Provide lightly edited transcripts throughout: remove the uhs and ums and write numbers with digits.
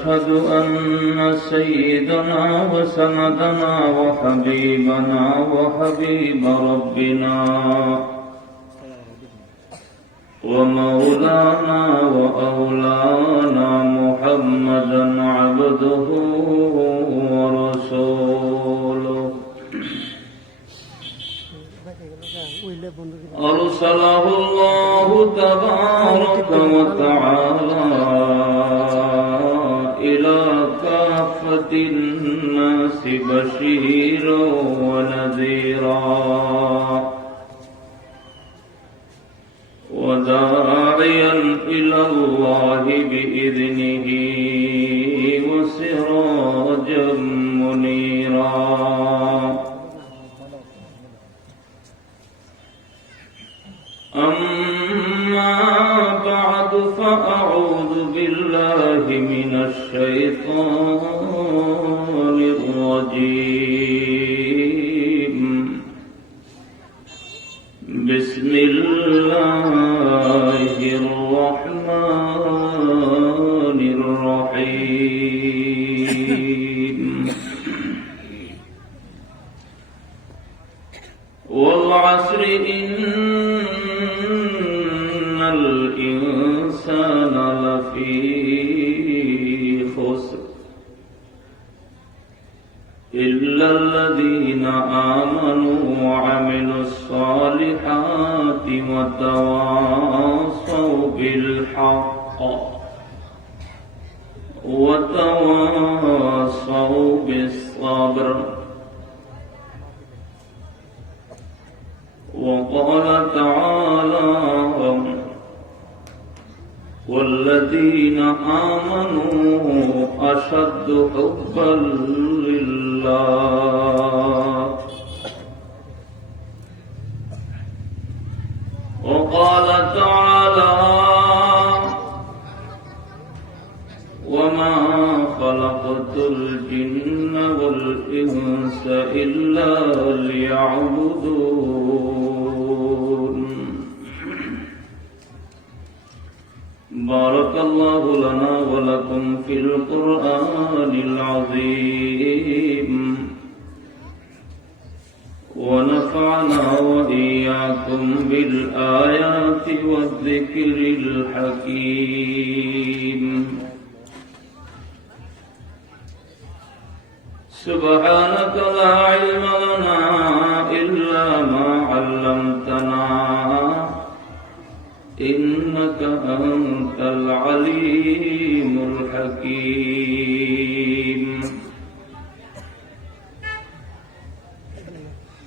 وأشهد أن سيدنا وسندنا وحبيبنا وحبيب ربنا ومولانا وأولانا محمدا عبده ورسوله أرسله الله تبارك وتعالى إلى كافة الناس بشيرا ونذيرا وداعيا إلى الله بإذنه وسراجا منيرا أما بعد فأعوذ بالله من الشيطان الرجيم بسم الله الرحمن الرحيم والعصر إن الإنسان لفي خسر إلا الذين آمنوا وعملوا الصالحات وتواصوا بالحق وتواصوا بالصبر. وقال تعالى والذين آمنوا أشد حبا لله. وقال تعالى وما خلقت الجن والإنس إلا ليعبدون. بارك الله لنا ولكم في القرآن العظيم ونفعنا وإياكم بالآيات والذكر الحكيم. سبحانك لا علم لنا إلا ما علمتنا إنك أنت العليم الحكيم.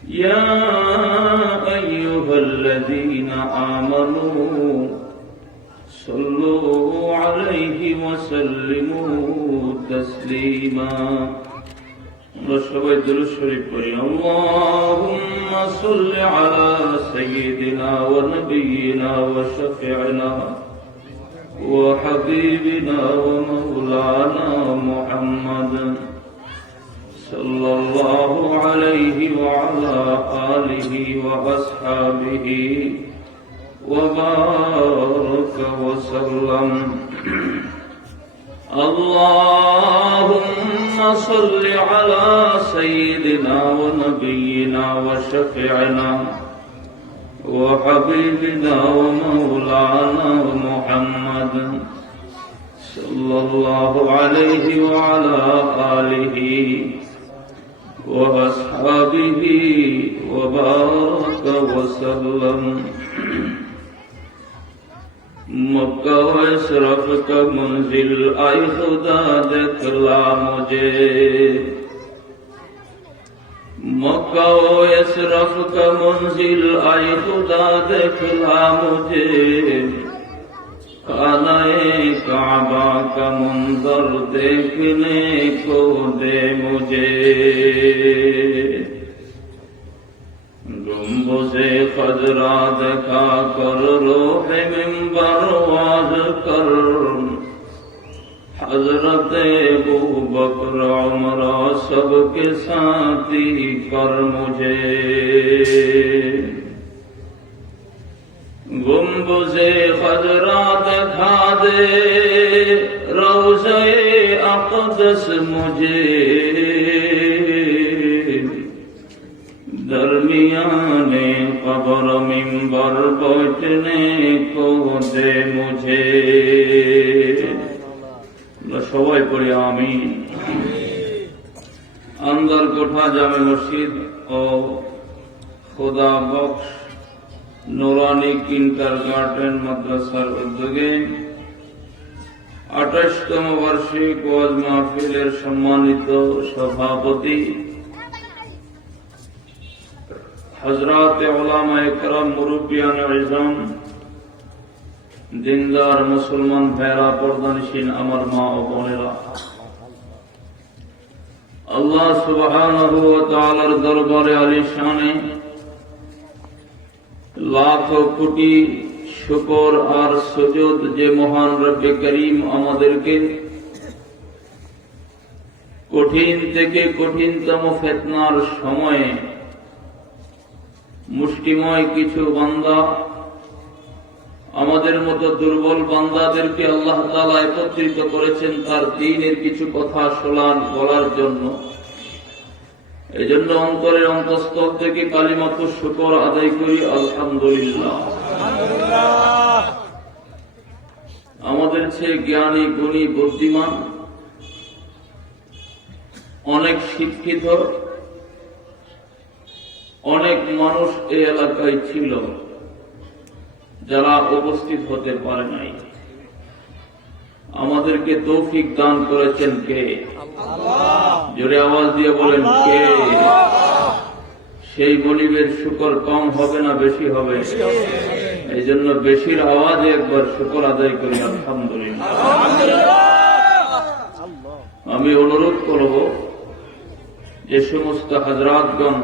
يا أيها الذين آمنوا صلوا عليه وسلموا تسليما. رشوة الشريف اللهم صل على سيدنا ونبينا وشفيعنا وحبيبنا ومولانا محمد صلى الله عليه وعلى آله وأصحابه وبارك وسلم. اللهم صل على سيدنا ونبينا وشفيعنا وحبيبنا ومولانا محمد صلى الله عليه وعلى آله وأصحابه وبارك وسلم. मक्का व अशरफ का मंजिल आई खुदा दिखला मुझे. मक्का व अशरफ का मंजिल आई खुदा दिखला मुझे. खानाए काबा का मंजर देखने को दे मुझे. गुंबुज़े खजरा दिखा कर रोहे मिंबर वाज कर. हजरत अबू बकर उमर सबके साथी कर मुझे. गुंबुज़े खजरा दिखा दे रोज़े मुक़द्दस मुझे दरमियाने क़ब्र मिंबर बैठने को दे मुझे। সবাই পড়ি আমিন। আন্দার কোঠা জামে মসজিদ ও খোদা বক্স নুরানি কিন্ডারগার্টেন মাদ্রাসার উদ্যোগে 28তম বার্ষিক ওয়াজ মাহফিলের সম্মানিত সভাপতি হযরত উলামায়ে কেরাম, মুরব্বিয়ানে ইজম, দিনদার মুসলমান ভাইরা, পর্দানিশীন আমার মা ও বোনেরা, আল্লাহ সুবহানাহু ওয়া তাআলার দরবারে আলিশানে লাখ কোটি শুকর আর সুজুদ যে মহান রব্বে করিম আমাদেরকে কঠিন থেকে কঠিনতম ফিতনার সময়ে মুষ্টিময় কিছু বান্দা, আমাদের মতো দুর্বল বান্দাদেরকে আল্লাহ তাআলা একত্রিত করেছেন তার দ্বীনের কিছু কথা বলার জন্য। এই জন্য অন্তরের অন্তঃস্থল থেকে কালিমাতুশ শুকর আদায় করি, আলহামদুলিল্লাহ। আমাদের চেয়ে জ্ঞানী, গুণী, বুদ্ধিমান, অনেক শিক্ষিত অনেক মানুষ এই এলাকায় ছিল যারা উপস্থিত হতে পারে নাই। আমাদেরকে তৌফিক দান করেছেন কে? জোরে আওয়াজ দিয়ে বলেন কে? সেই গরিবের শুকর কম হবে না বেশি হবে? এই জন্য বেশির আওয়াজে একবার শুকর আদায় করি, আলহামদুলিল্লাহ। আমি অনুরোধ করব যে সমস্ত হযরতগণ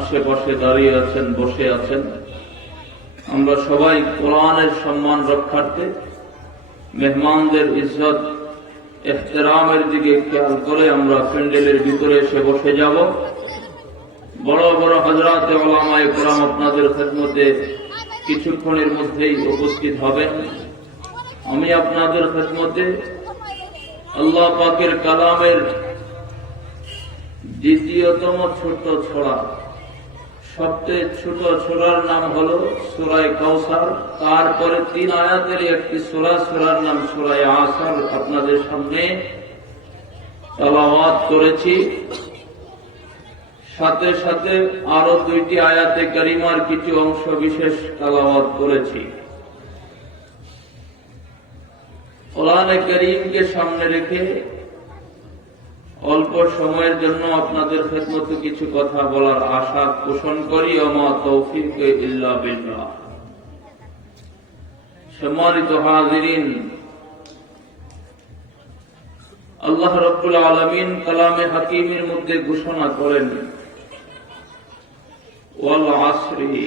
আশেপাশে দাঁড়িয়ে আছেন, বসে আছেন, আমরা সবাই কোরআনের সম্মান রক্ষার্থে মেহমানদের ইজ্জত ইহতিরামের দিকে খেয়াল করে আমরা প্যান্ডেলের ভিতরে এসে বসে যাব। বড় বড় হযরত উলামায়ে কেরাম আপনাদের খেদমতে কিছুক্ষণের মধ্যেই উপস্থিত হবেন। আমি আপনাদের খেদমতে আল্লাহ পাকের কালামের দ্বিতীয়তম ছোট ছড়া, সবচেয়ে ছোট সূরার নাম হল সূরা কাউসার। তারপরে 3 আয়াতের একটি সূরার নাম সূরা আসর আপনাদের সামনে তেলাওয়াত করেছি। সাথে সাথে আরো 2টি আয়াতে কারিমার কিছু অংশ বিশেষ তেলাওয়াত করেছি। কোরআনে কারীমকে সামনে রেখে অল্প সময়ের জন্য আপনাদের খেদমতে কিছু কথা বলার আশা পোষণ করি। ওমা তৌফিক ইল্লা বিল্লাহ। সম্মানিত হাজিরিন, আল্লাহ রাব্বুল আলামিন কালামে হাকিমের মধ্যে ঘোষণা করেন, ওয়াল আসরি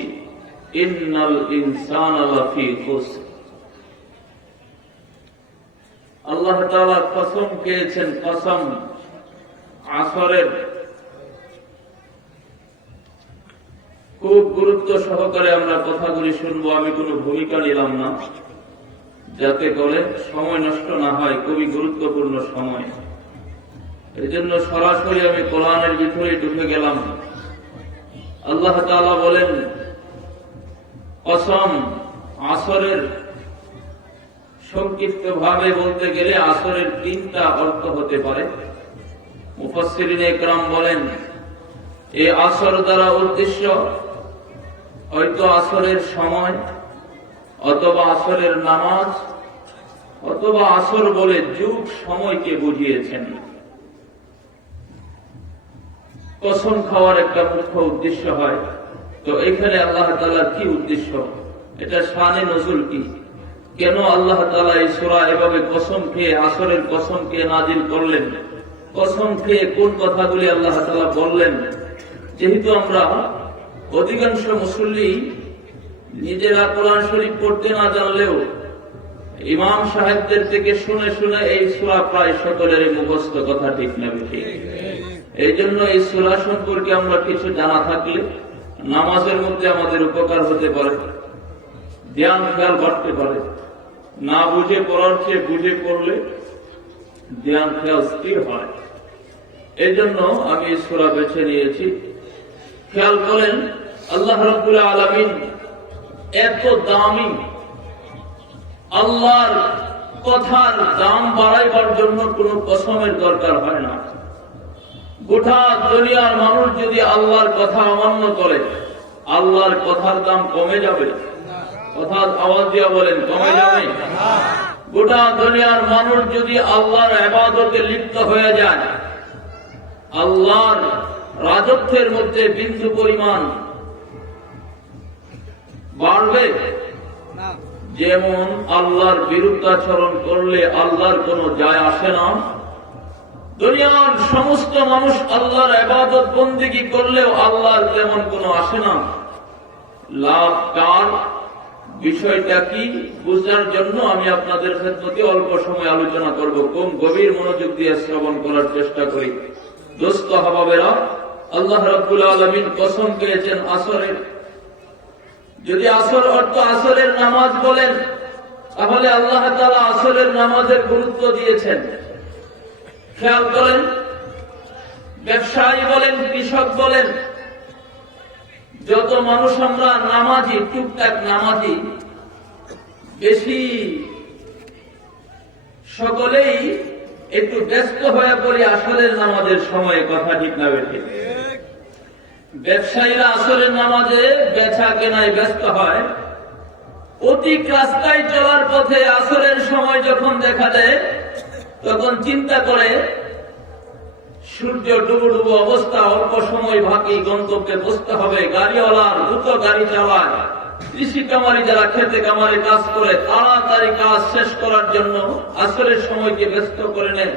ইন্নাল ইনসানা লাফি খুসর। আল্লাহ তাআলা কসম খেয়েছেন, কসম আসরের। খুব গুরুত্ব সহকারে আমরা কথাগুলি শুনবো। আমি কোনো ভূমিকা নিলাম না, যাতে করে সময় নষ্ট না হয়। খুবই গুরুত্বপূর্ণ সময়, এই জন্য সরাসরি আমি কোরআনের ভিতরে ঢুকে গেলাম। আল্লাহ তাআলা বলেন, কসম আসরের। সংক্ষিপ্ত ভাবে বলতে গেলে আসরের 3টা অর্থ হতে পারে। মুফাসসিরিনে ইকরাম বলেন, এই আসর দ্বারা উদ্দেশ্য হয়তো আসরের সময়, অথবা আসরের নামাজ, অথবা আসর বলে যুগ সময়কে বুঝিয়েছেন। কসম খাওয়ার একটা মুখ্য উদ্দেশ্য হয়। তো এখানে আল্লাহ তাআলার কি উদ্দেশ্য? এটা শানে নজুল কি? কেন আল্লাহ তাআলা এই সূরা এভাবে কসম খেয়ে আসরের কসম খেয়ে নাজিল করলেন? কসম খেয়ে কোন কথাগুলি আল্লাহ তাআলা বললেন? যেহেতু আমরা অধিকাংশ মুসল্লি নিজেরা কোরআন শরীফ পড়তে না জানলেও ইমাম সাহেবদের থেকে শুনে শুনে এই সূরা প্রায় সকলের মুখস্থ, কথা ঠিক না ঠিক? এই জন্য এই সূরা সম্পর্কে আমরা কিছু জানা থাকলে নামাজের মধ্যে আমাদের উপকার হতে পারে, ধ্যান খেয়াল বাড়তে পারে। না বুঝে পড়ার চেয়ে বুঝে পড়লে ধ্যান খেয়াল স্থির হয়। এই জন্য আমি এই সূরা বেছে নিয়েছি। খেয়াল করেন আল্লাহ রাব্বুল আলামিন এত দামি, আল্লাহর কথার দাম বাড়াইবার জন্য কোনো কসমের দরকার হয় না। গোটা দুনিয়ার মানুষ যদি আল্লাহর কথা অমান্য করে, আল্লাহর কথার দাম কমে যাবে? কথা আওয়াজ দিয়া বলেন, কমে যাবে? গোটা দুনিয়ার মানুষ যদি আল্লাহর ইবাদতে লিপ্ত হয়ে যায়, আল্লাহর রাজত্বের মধ্যে বিন্দু পরিমাণ বাড়বে? যেমন আল্লাহর বিরুদ্ধাচরণ করলে আল্লাহর কোনো যায় আসে না। দুনিয়ার সমস্ত মানুষ আল্লাহর ইবাদত বন্দেগী করলেও আল্লাহর তেমন কোনো আসে না। লাভ কার? বিষয়টা কি বুঝার জন্য আমি আপনাদের ক্ষেত্রে অল্প সময় আলোচনা করব। কম গভীর মনোযোগ দিয়ে শ্রবণ করার চেষ্টা করি। দোস্ত হাবাবেরা, আল্লাহ রাব্বুল আলামিন কসম পেয়েছেন আসরের। যদি আসর অর্থ আসরের নামাজ বলেন, তাহলে আল্লাহ তাআলা আসরের নামাজের গুরুত্ব দিয়েছেন। খেয়াল করেন, ব্যবসায়ী বলেন, কৃষক বলেন, যত মানুষ আমরা নামাজি, টুকটাক নামাজি, বেশি সকলেই একটু ব্যস্ত হয়ে পড়ি আসরের নামাজের সময়ে। কথা ঠিক না বেঠে? ব্যবসায়ীরা আসরের নামাজে বেচা কেনায় ব্যস্ত হয়। অধিক রাস্তায় চলার পথে আসরের সময় যখন দেখা দেয়, তখন চিন্তা করে সূর্য ডুবো ডুবো অবস্থা, অল্প সময় বাকি, গন্তব্যে বসতে হবে। গাড়িওয়ালার দ্রুত গাড়ি চালায়, কৃষি কামারি যারা খেতে কামারি কাজ করে, তাড়াতাড়ি কাজ শেষ করার জন্য আসরের সময়কে ব্যস্ত করে নেয়।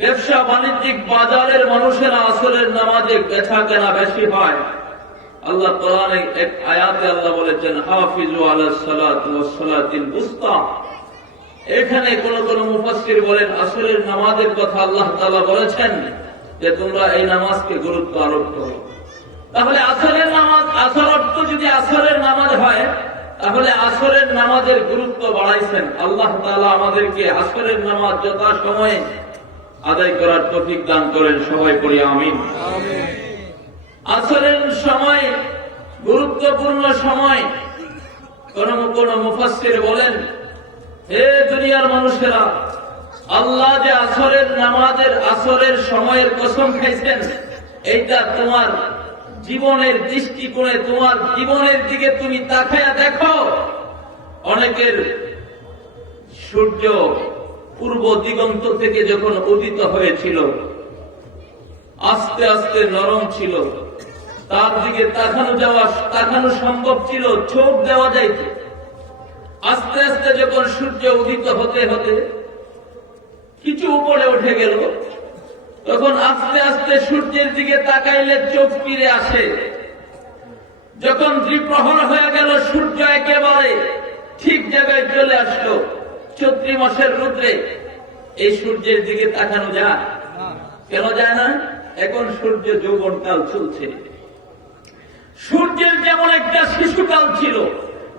ব্যবসা বাণিজ্যিক বাজারের মানুষেরা আসরের নামাজে বেচা কেনা বেশি হয়। আল্লাহ কোরআনে এক আয়াতে আল্লাহ বলেছেন, হাফিজু আলাস সালাতি ওয়াস সালাতিল উসতা। এখানে কোন কোন মুফাসসির বলেন আসরের নামাজের কথা আল্লাহ তাআলা বলেছেন যে তোমরা এই নামাজকে গুরুত্ব আরোপ করো। তাহলে আসরের নামাজ, আসর অর্থ যদি আসরের নামাজ হয়, তাহলে আসরের নামাজের গুরুত্ব বাড়াইছেন। আল্লাহ তাআলা আমাদেরকে আসরের নামাজ যথা সময়ে আদায় করার তৌফিক দান করেন। সবাই পড়ি আমিন। আসরের সময় গুরুত্বপূর্ণ সময়। কোন কোন মুফাসসির বলেন, হে দুনিয়ার মানুষেরা, আল্লাহ যে আসরের নামাজের, আসরের সময়ের কসম খাইছেন, এইটা তোমার জীবনের দৃষ্টিকোণে, তোমার জীবনের দিকে তুমি তাকায়া দেখো। অনেকের সূর্য পূর্ব দিগন্ত থেকে যখন উদিত হয়েছিল, আস্তে আস্তে নরম ছিল, তার দিকে তাকানো সম্ভব ছিল, চোখ দেওয়া যাইত। আস্তে আস্তে যখন সূর্য উদিত হতে হতে কিছু উপরে উঠে গেল, তখন আস্তে আস্তে সূর্যের দিকে তাকাইলে চোখ ফিরে আসে। যখন দ্বিপ্রহর হয়ে গেল, সূর্য একেবারে ঠিক জায়গায় চলে আসলো, চৈত্র মাসের রৌদ্রে এই সূর্যের দিকে তাকানো যায়? কেন যায় না? এখন সূর্য যৌবনকাল চলছে। সূর্যের যেমন একটা শিশুকাল ছিল,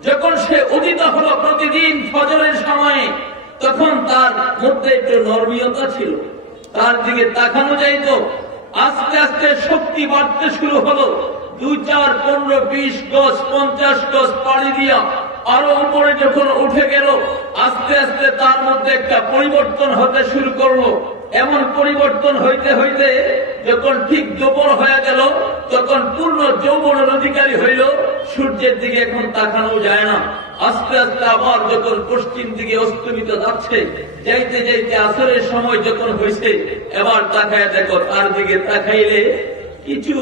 যখন সে উদিত হলো প্রতিদিন ফজরের সময়ে, তখন তার মধ্যে একটু নরমিয়তা ছিল, তার দিকে তাকানো যাইত। আস্তে আস্তে শক্তি বাড়তে শুরু হলো। 2, 4, 15, 20 গজ, 50 গজ পাড়ি দিয়া আরো উপরে যখন উঠে গেল, আস্তে আস্তে তার মধ্যে একটা পরিবর্তন হতে শুরু করলো। এমন পরিবর্তন হইতে হইতে যখন ঠিক দুপুর হয়ে গেল, তখন পূর্ণ যৌবনের অধিকারী হইল। সূর্যের দিকে এখন তাকানো যায় না। আস্তে আস্তে আবার যখন পশ্চিম দিকে অস্তমিত যাচ্ছে, যাইতে যাইতে আসরের সময় যখন হয়েছে, এবার তাকায় দেখো, তার দিকে তাকাইলে কিছু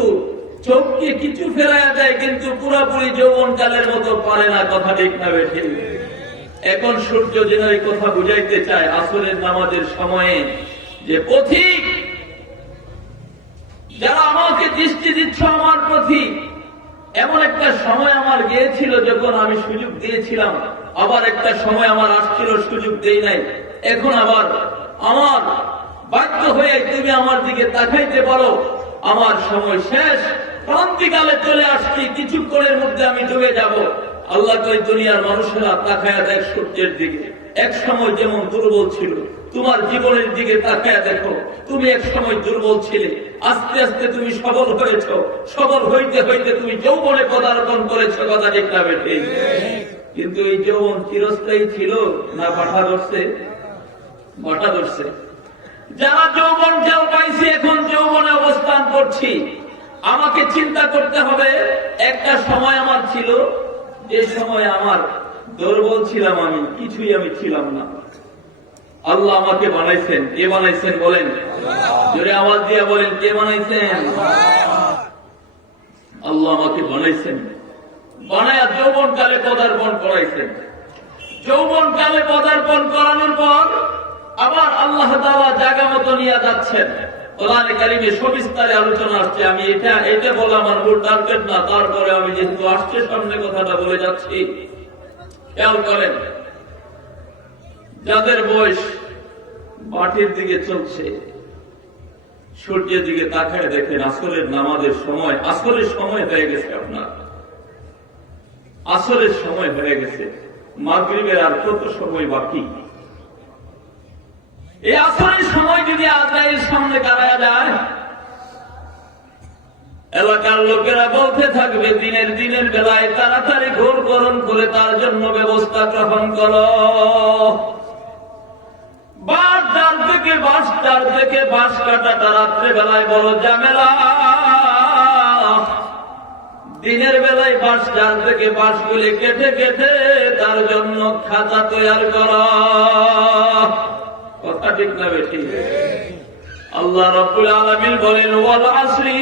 চোখকে কিছু ফেরাইয়া যায়, কিন্তু পুরোপুরি যৌবনকালের মতো পারে না। কথা ঠিক না বেঠে? এখন সূর্য যেন এই কথা বুঝাইতে চায় আসরের নামাজের সময়ে যে পথিক যারা আমাকে দৃষ্টি দিচ্ছ আমার প্রতি, এমন একটা সময় আমার গিয়েছিল যখন আমি সুযোগ দিয়েছিলাম, আবার একটা সময় আমার আসছিল সুযোগ দেই নাই। এখন আবার আমার বাধ্য হয়ে তুমি আমার দিকে তাকাইতে পারো। আমার সময় শেষ, ক্রান্তিকালে চলে আসছি, কিছুক্ষণের মধ্যে আমি ডুবে যাব। আল্লাহ কই দুনিয়ার মানুষেরা তাকায়া দেখ সূর্যের দিকে, এক সময় যেমন দুর্বল ছিল, তোমার জীবনের দিকে তাকিয়ে দেখো, তুমি এক সময় দুর্বল ছিলে, আস্তে আস্তে তুমি সবল হয়েছ, সবল হইতে হইতে তুমি যৌবনে পদার্পণ করেছ, কথা ঠিক না বেঠে? কিন্তু এই যৌবন চিরস্থায়ী ছিল না বাধা ধরছে? বাধা ধরছে। যারা যৌবন জাল পাইছি, এখন যৌবনে অবস্থান করছি, আমাকে চিন্তা করতে হবে, একটা সময় আমার ছিল যে সময় আমার দুর্বল ছিলাম, আমি কিছুই আমি ছিলাম না। আল্লাহ আমাকে বানাইছেন। কে বানাইছেন বলেন? জোরে আওয়াজ দিয়ে বলেন, কে বানাইছেন? আল্লাহ আমাকে বানাইছেন, বানায়া যৌবন কালে পদার্পণ করাইছেন। যৌবন কালে পদার্পণ করানোর পর আবার আল্লাহ তাআলা জায়গা মতো নিয়ে যাচ্ছেন। কোরআনে কারিমে সবিস্তারে আলোচনা আসছে। আমি এটা বলা আমার মূল টার্গেট না, তারপরে আমি যেহেতু আসছে সামনে কথাটা বলে যাচ্ছি, খেয়াল করেন। যাদের বয়স মাটির দিকে চলছে, সূর্যের দিকে তাকায় দেখেন আসরের নামাজের সময়, আসরের সময় হয়ে গেছে, আপনার আসরের সময় হয়ে গেছে, মাগরিবের আর কত সময় বাকি। এই আসরের সময় যদি আজরাইল সামনে দাঁড়ায় যায়, এলাকার লোকেরা বলতে থাকবে, দিনের বেলায় তাড়াতাড়ি ঘোরকরণ করে তার জন্য ব্যবস্থা গ্রহণ করো। বাঁশ থেকে বাঁশ কাটাটা রাত্রে বেলায় বড় ঝামেলা, দিনের বেলায় বাঁশ ডাল থেকে বাঁশগুলি কেটে কেটে তার জন্য খাতা তৈরি করা। কথা ঠিক না বেশি? আল্লাহ রাব্বুল আলামিন বলেন, ওয়াল আসরি,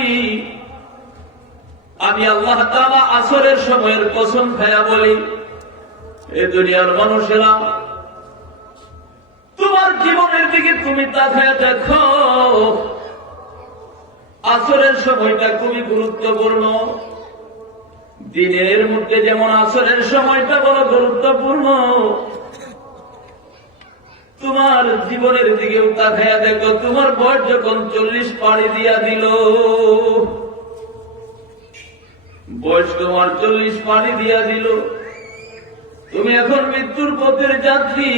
আমি আল্লাহ তাআলা আসরের সময়ের কসম খায়া বলি, এই দুনিয়ার মানুষেরা তোমার জীবনের দিকে তুমি তাকায় দেখো, আসরের সময়টা খুবই গুরুত্বপূর্ণ। দিনের মধ্যে যেমন আসরের সময়টা বড় গুরুত্বপূর্ণ, তোমার জীবনের দিকেও তাকায়া দেখো। তোমার বয়স যখন 40 পাড়ি দিয়া দিল, বয়স তোমার 40 পাড়ি দিয়া দিল, তুমি এখন মৃত্যুর পথের যাত্রী,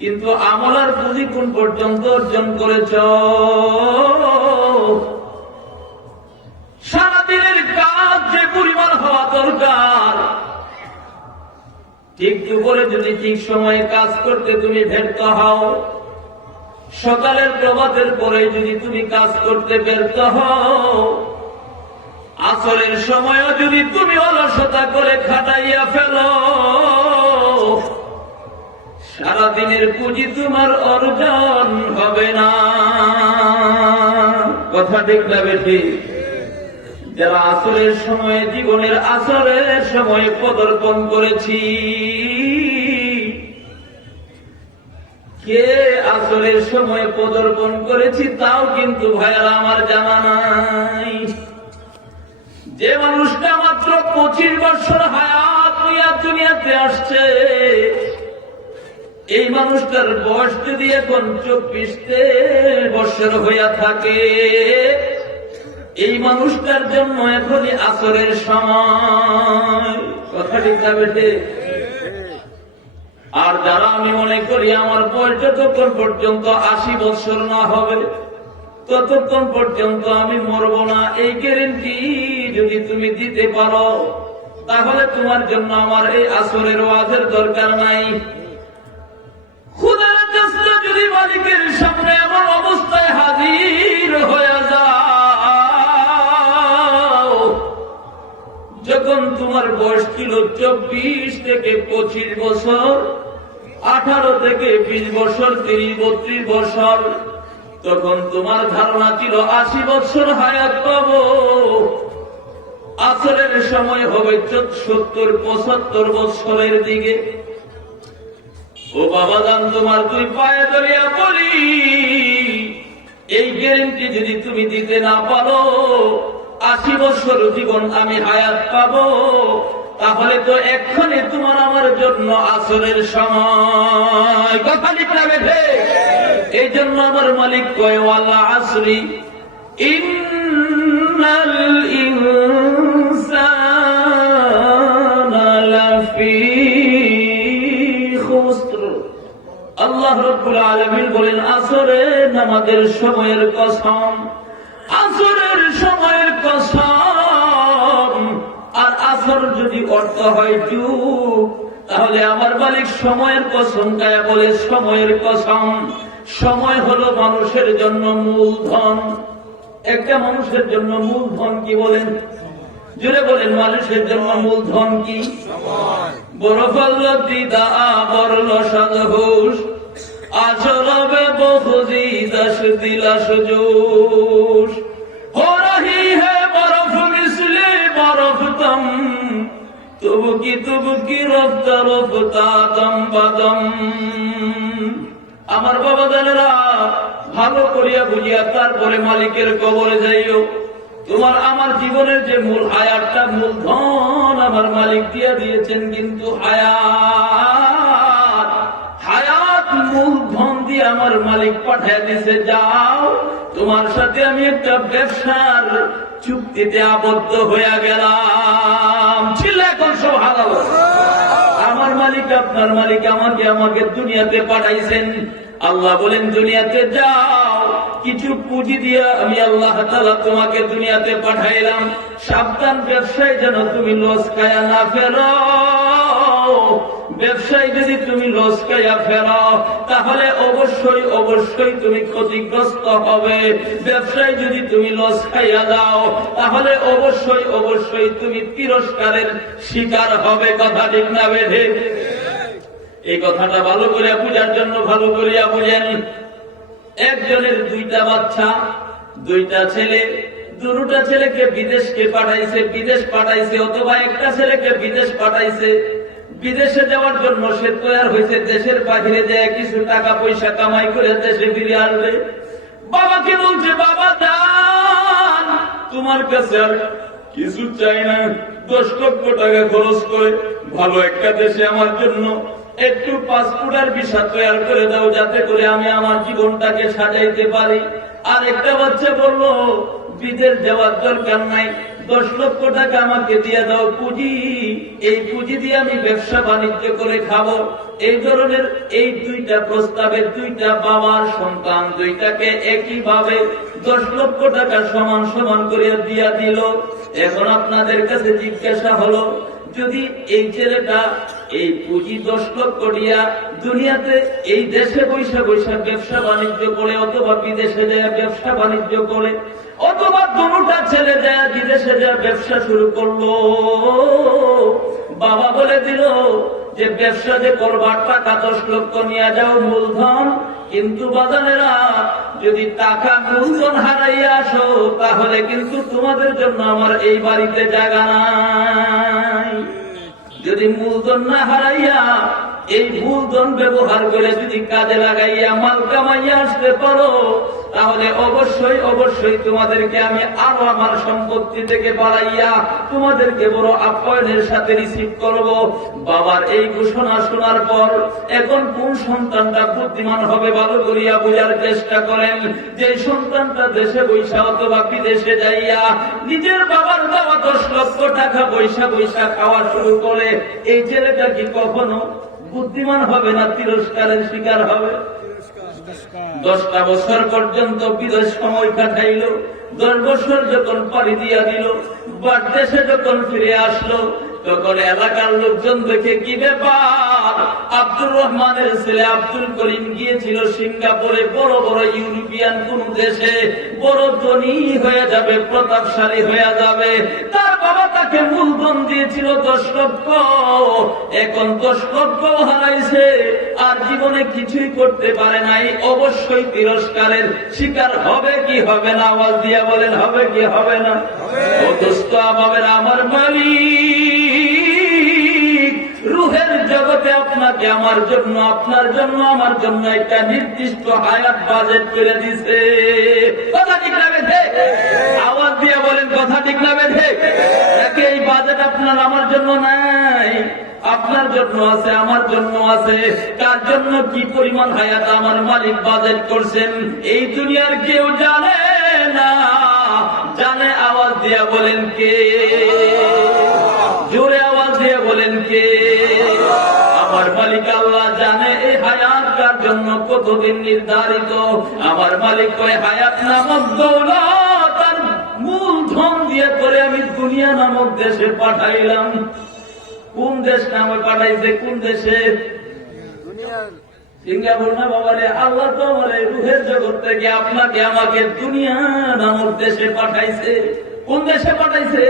কিন্তু আমলার পুঁজি কোন পর্যন্ত অর্জন করেছ? সারাদিনের কাজ যে পরিমাণ হওয়া দরকার, ঠিক দুপুরে যদি ঠিক সময়ে কাজ করতে তুমি ব্যর্থ হও, সকালের প্রভাতের পরে যদি তুমি কাজ করতে ব্যর্থ হও, আসরের সময়ও যদি তুমি অলসতা করে খাটাইয়া ফেলো, সারাদিনের পুঁজি তোমার অর্জন হবে না। কথা ঠিক না বেশি? যারা আসরের সময়ে, জীবনের আসরের সময় পদার্পণ করেছি, কে আসরের সময় পদার্পণ করেছি তাও কিন্তু ভাইয়ারা আমার জানা নাই। যে মানুষটা মাত্র 25 বছর হায়াত নিয়ে দুনিয়াতে আসছে, এই মানুষটার বয়স যদি এখন 24 বছর হইয়া থাকে, এই মানুষটার জন্য এখনই আসরের সময়। কথা ঠিক না বেঠে? আর যারা আমি মনে করি আমার বয়স যতক্ষণ পর্যন্ত 80 বছর না হবে ততক্ষণ পর্যন্ত আমি মরব না, এই গ্যারেন্টি যদি তুমি দিতে পারো, তাহলে তোমার জন্য আমার এই আসরের ওয়াজের দরকার নাই। খুদার কাছে যদি মালিকের সামনে এমন অবস্থায় হাজির হয়ে যাও, যখন তোমার বয়স ছিল 24 থেকে 25 বছর, 18 থেকে 20 বছর, 30, 32 বছর, তখন তোমার ধারণা ছিল 80 বছর হায়াত পাবো, আসরের সময় হবে 70-75 বছরের দিকে। ও বাবা জান, তোমার তুই পায়ে ধরিয়া বলি, এই গ্যারেন্টি যদি তুমি দিতে না পারো 80 বছর জীবন আমি হায়াত পাবো, তাহলে তো এক্ষণে তোমার আমার জন্য আসরের সময়। কথা লিখতে হবে। এই জন্য আমার মালিক কয়, ওয়াল আসরি ইন্নাল ইনসানা লাফি খুসর। আল্লাহ রাব্বুল আলামিন বলেন আসরে নামাজের সময়ের কসম, আসরের সময়ের কসম। আর আসর যদি অর্থ হয় যুগ, তাহলে আমার মালিক সময়ের কসম গায়া বলে সময়ের কসম। সময় হলো মানুষের জন্য মূলধন। একটা মানুষের জন্য মূলধন কি বলেন? জুড়ে বলেন, মানুষের জন্য মূলধন কি? বরফল দিদা বরল সাজহুস আচরবে বহুজি দশ দিলাস জোশ हो रही है बर्फ मिसले बर्फ तम तुबकी रफ्ता रफ्ता दम बदम। আমার বাবা জানেরা, ভালো করিয়া বুঝিয়া তারপরে মালিকের কবরে যাইও। তোমার আমার জীবনের যে মূল হায়াতটা, মূলধন আমার মালিক দিয়া দিয়েছেন, কিন্তু হায়াত মূলধন দিয়ে আমার মালিক পাঠিয়ে দিয়েছে। যাও, তোমার সাথে আমি একটা ব্যবসার চুক্তিতে আবদ্ধ হয়ে গেলাম। ছিল এখন সব হালাল। আমার মালিক, আপনার মালিক আমাকে দুনিয়াতে পাঠাইছেন। আল্লাহ বলেন দুনিয়াতে যাও, কিছু পুঁজি দিয়ে আমি আল্লাহ তাআলা তোমাকে দুনিয়াতে পাঠাইলাম। সাবধান, ব্যবসায় যেন তুমি লস খায়া না ফেরো। ব্যবসায় যদি তুমি লস খায়া ফেরো, তাহলে অবশ্যই তুমি ক্ষতিগ্রস্ত হবে। ব্যবসায় যদি তুমি লস খাইয়া যাও, তাহলে অবশ্যই তুমি তিরস্কারের শিকার হবে। কথা ঠিক না বেঠে? এই কথাটা ভালো করে বুঝার জন্য ভালো করিয়া বুঝেন। একজনের দুইটা বাচ্চা, দুইটা ছেলে, দুটা ছেলেকে বিদেশ পাঠাইছে, অথবা একটা ছেলেকে বিদেশ পাঠাইছে। বিদেশে যাওয়ার জন্য সে তৈরি হয়েছে, দেশের বাহিরে যায় কিছু টাকা পয়সা কামাই করে দেশে ফিরে আসবে। বাবাকে বলছে, বাবা যান, তোমার কাছে আর কিছু চাই না, 10 লক্ষ টাকা খরচ করে ভালো একটা দেশে আমার জন্য একটু পাসপোর্ট আর ভিসা তৈরি করে দাও, যাতে করে আমি আমার জীবনটাকে সাজাইতে পারি। আর একটা বাচ্চা বলল, বিদেশ যাওয়ার দরকার নাই, 10 লক্ষ টাকা আমাকে দিয়ে দাও পুঁজি, এই পুঁজি দিয়ে আমি ব্যবসা বাণিজ্য করে খাবো। এই ধরনের এই দুইটা প্রস্তাবের দুইটা বাবার সন্তান দুইটাকে একইভাবে 10 লক্ষ টাকা সমান করে দিয়া দিল। এখন আপনাদের কাছে জিজ্ঞাসা হলো, যদি এই ছেলেটা এই পুঁজি 10 লক্ষ দিয়া দুনিয়াতে এই দেশে বৈশা ব্যবসা বাণিজ্য করে, অথবা বিদেশে যায় ব্যবসা বাণিজ্য করে, অথবা দুটা ছেলে যায় বিদেশে যায় ব্যবসা শুরু করলো, বাবা বলে দিল যে ব্যবসা যে করবার টাকা 10 লক্ষ নিয়ে যাও মূলধন, কিন্তু বাজানেরা যদি টাকা মূলধন হারাইয়া আসো, তাহলে কিন্তু তোমাদের জন্য আমার এই বাড়িতে জায়গা নাই। যদি মূলধন না হারাইয়া এই মূলধন ব্যবহার করে যদি কাজে লাগাইয়া মাল কামাইয়া আসতে পারো, তাহলে অবশ্যই তোমাদেরকে আমি আরো আমার সম্পত্তি থেকে বাড়াইয়া তোমাদেরকে বড় আপ্যায়নের সাথে রিসিভ করব। বাবার এই ঘোষণা শোনার পর এখন কোন সন্তানটা বুদ্ধিমান হবে ভালো করিয়া বোঝার চেষ্টা করেন। যে সন্তানটা দেশে বৈশা অথবা বিদেশে যাইয়া নিজের বাবার দেওয়া 10 লক্ষ টাকা বৈশা খাওয়া শুরু করে, এই ছেলেটা কি কখনো বুদ্ধিমান হবে না তিরস্কারের শিকার হবে? 10টা বছর পর্যন্ত বিদেশ সময় কাটাইল। 10 বছর যখন পাড়ি দিয়া দিল, দেশে যখন ফিরে আসলো, তখন এলাকার লোকজন দেখে কি ব্যাপার, আব্দুর রহমানের ছেলে আব্দুল করিম গিয়েছিল সিঙ্গাপুরে, বড় বড় ইউরোপিয়ান কোন দেশে বড় ধনী হয়ে যাবে, প্রতাপশালী হয়ে যাবে। তার বাবা তাকে মূলধন দিয়েছিল 10 লক্ষ, এখন 10 লক্ষ হারাইছে, আর জীবনে কিছুই করতে পারে নাই। অবশ্যই তিরস্কারের শিকার হবে কি হবে না? আওয়াজ দিয়া বলেন, হবে কি হবে না? ও দোস্ত বাবের, আমার মালিক রুহের জগতে আপনাকে আমার জন্য, আপনার জন্য, আমার জন্য একটা নির্দিষ্ট হায়াত বাজেট করে দিছে। কথা ঠিক না বেঠে? আওয়াজ দিয়ে বলেন, কথা ঠিক না বেঠে? নাকি এই বাজেট আপনার আমার জন্য নাই? আপনার জন্য আছে, আমার জন্য আছে। কার জন্য কি পরিমাণ হায়াত আমার মালিক বাজেট করছেন, এই দুনিয়ার কেউ জানে না। জানে? আওয়াজ দিয়ে বলেন কে? জোরে আওয়াজ দিয়ে বলেন কে? আমার মালিক আল্লাহ জানে এই হায়াত কার জন্য কতদিন নির্ধারিত। আমার মালিক কয় হায়াত নামক দৌলত আর মূলধন দিয়ে করে আমি দুনিয়া নামক দেশে পাঠাইলাম। কোন দেশ নামে পাঠাইছে? কোন দেশে? সিঙ্গাপুর না বাবারে? আল্লাহ তো আমার রুহের জগৎ থেকে আপনাকে আমাকে দুনিয়া নামক দেশে পাঠাইছে। কোন দেশে পাঠাইছে?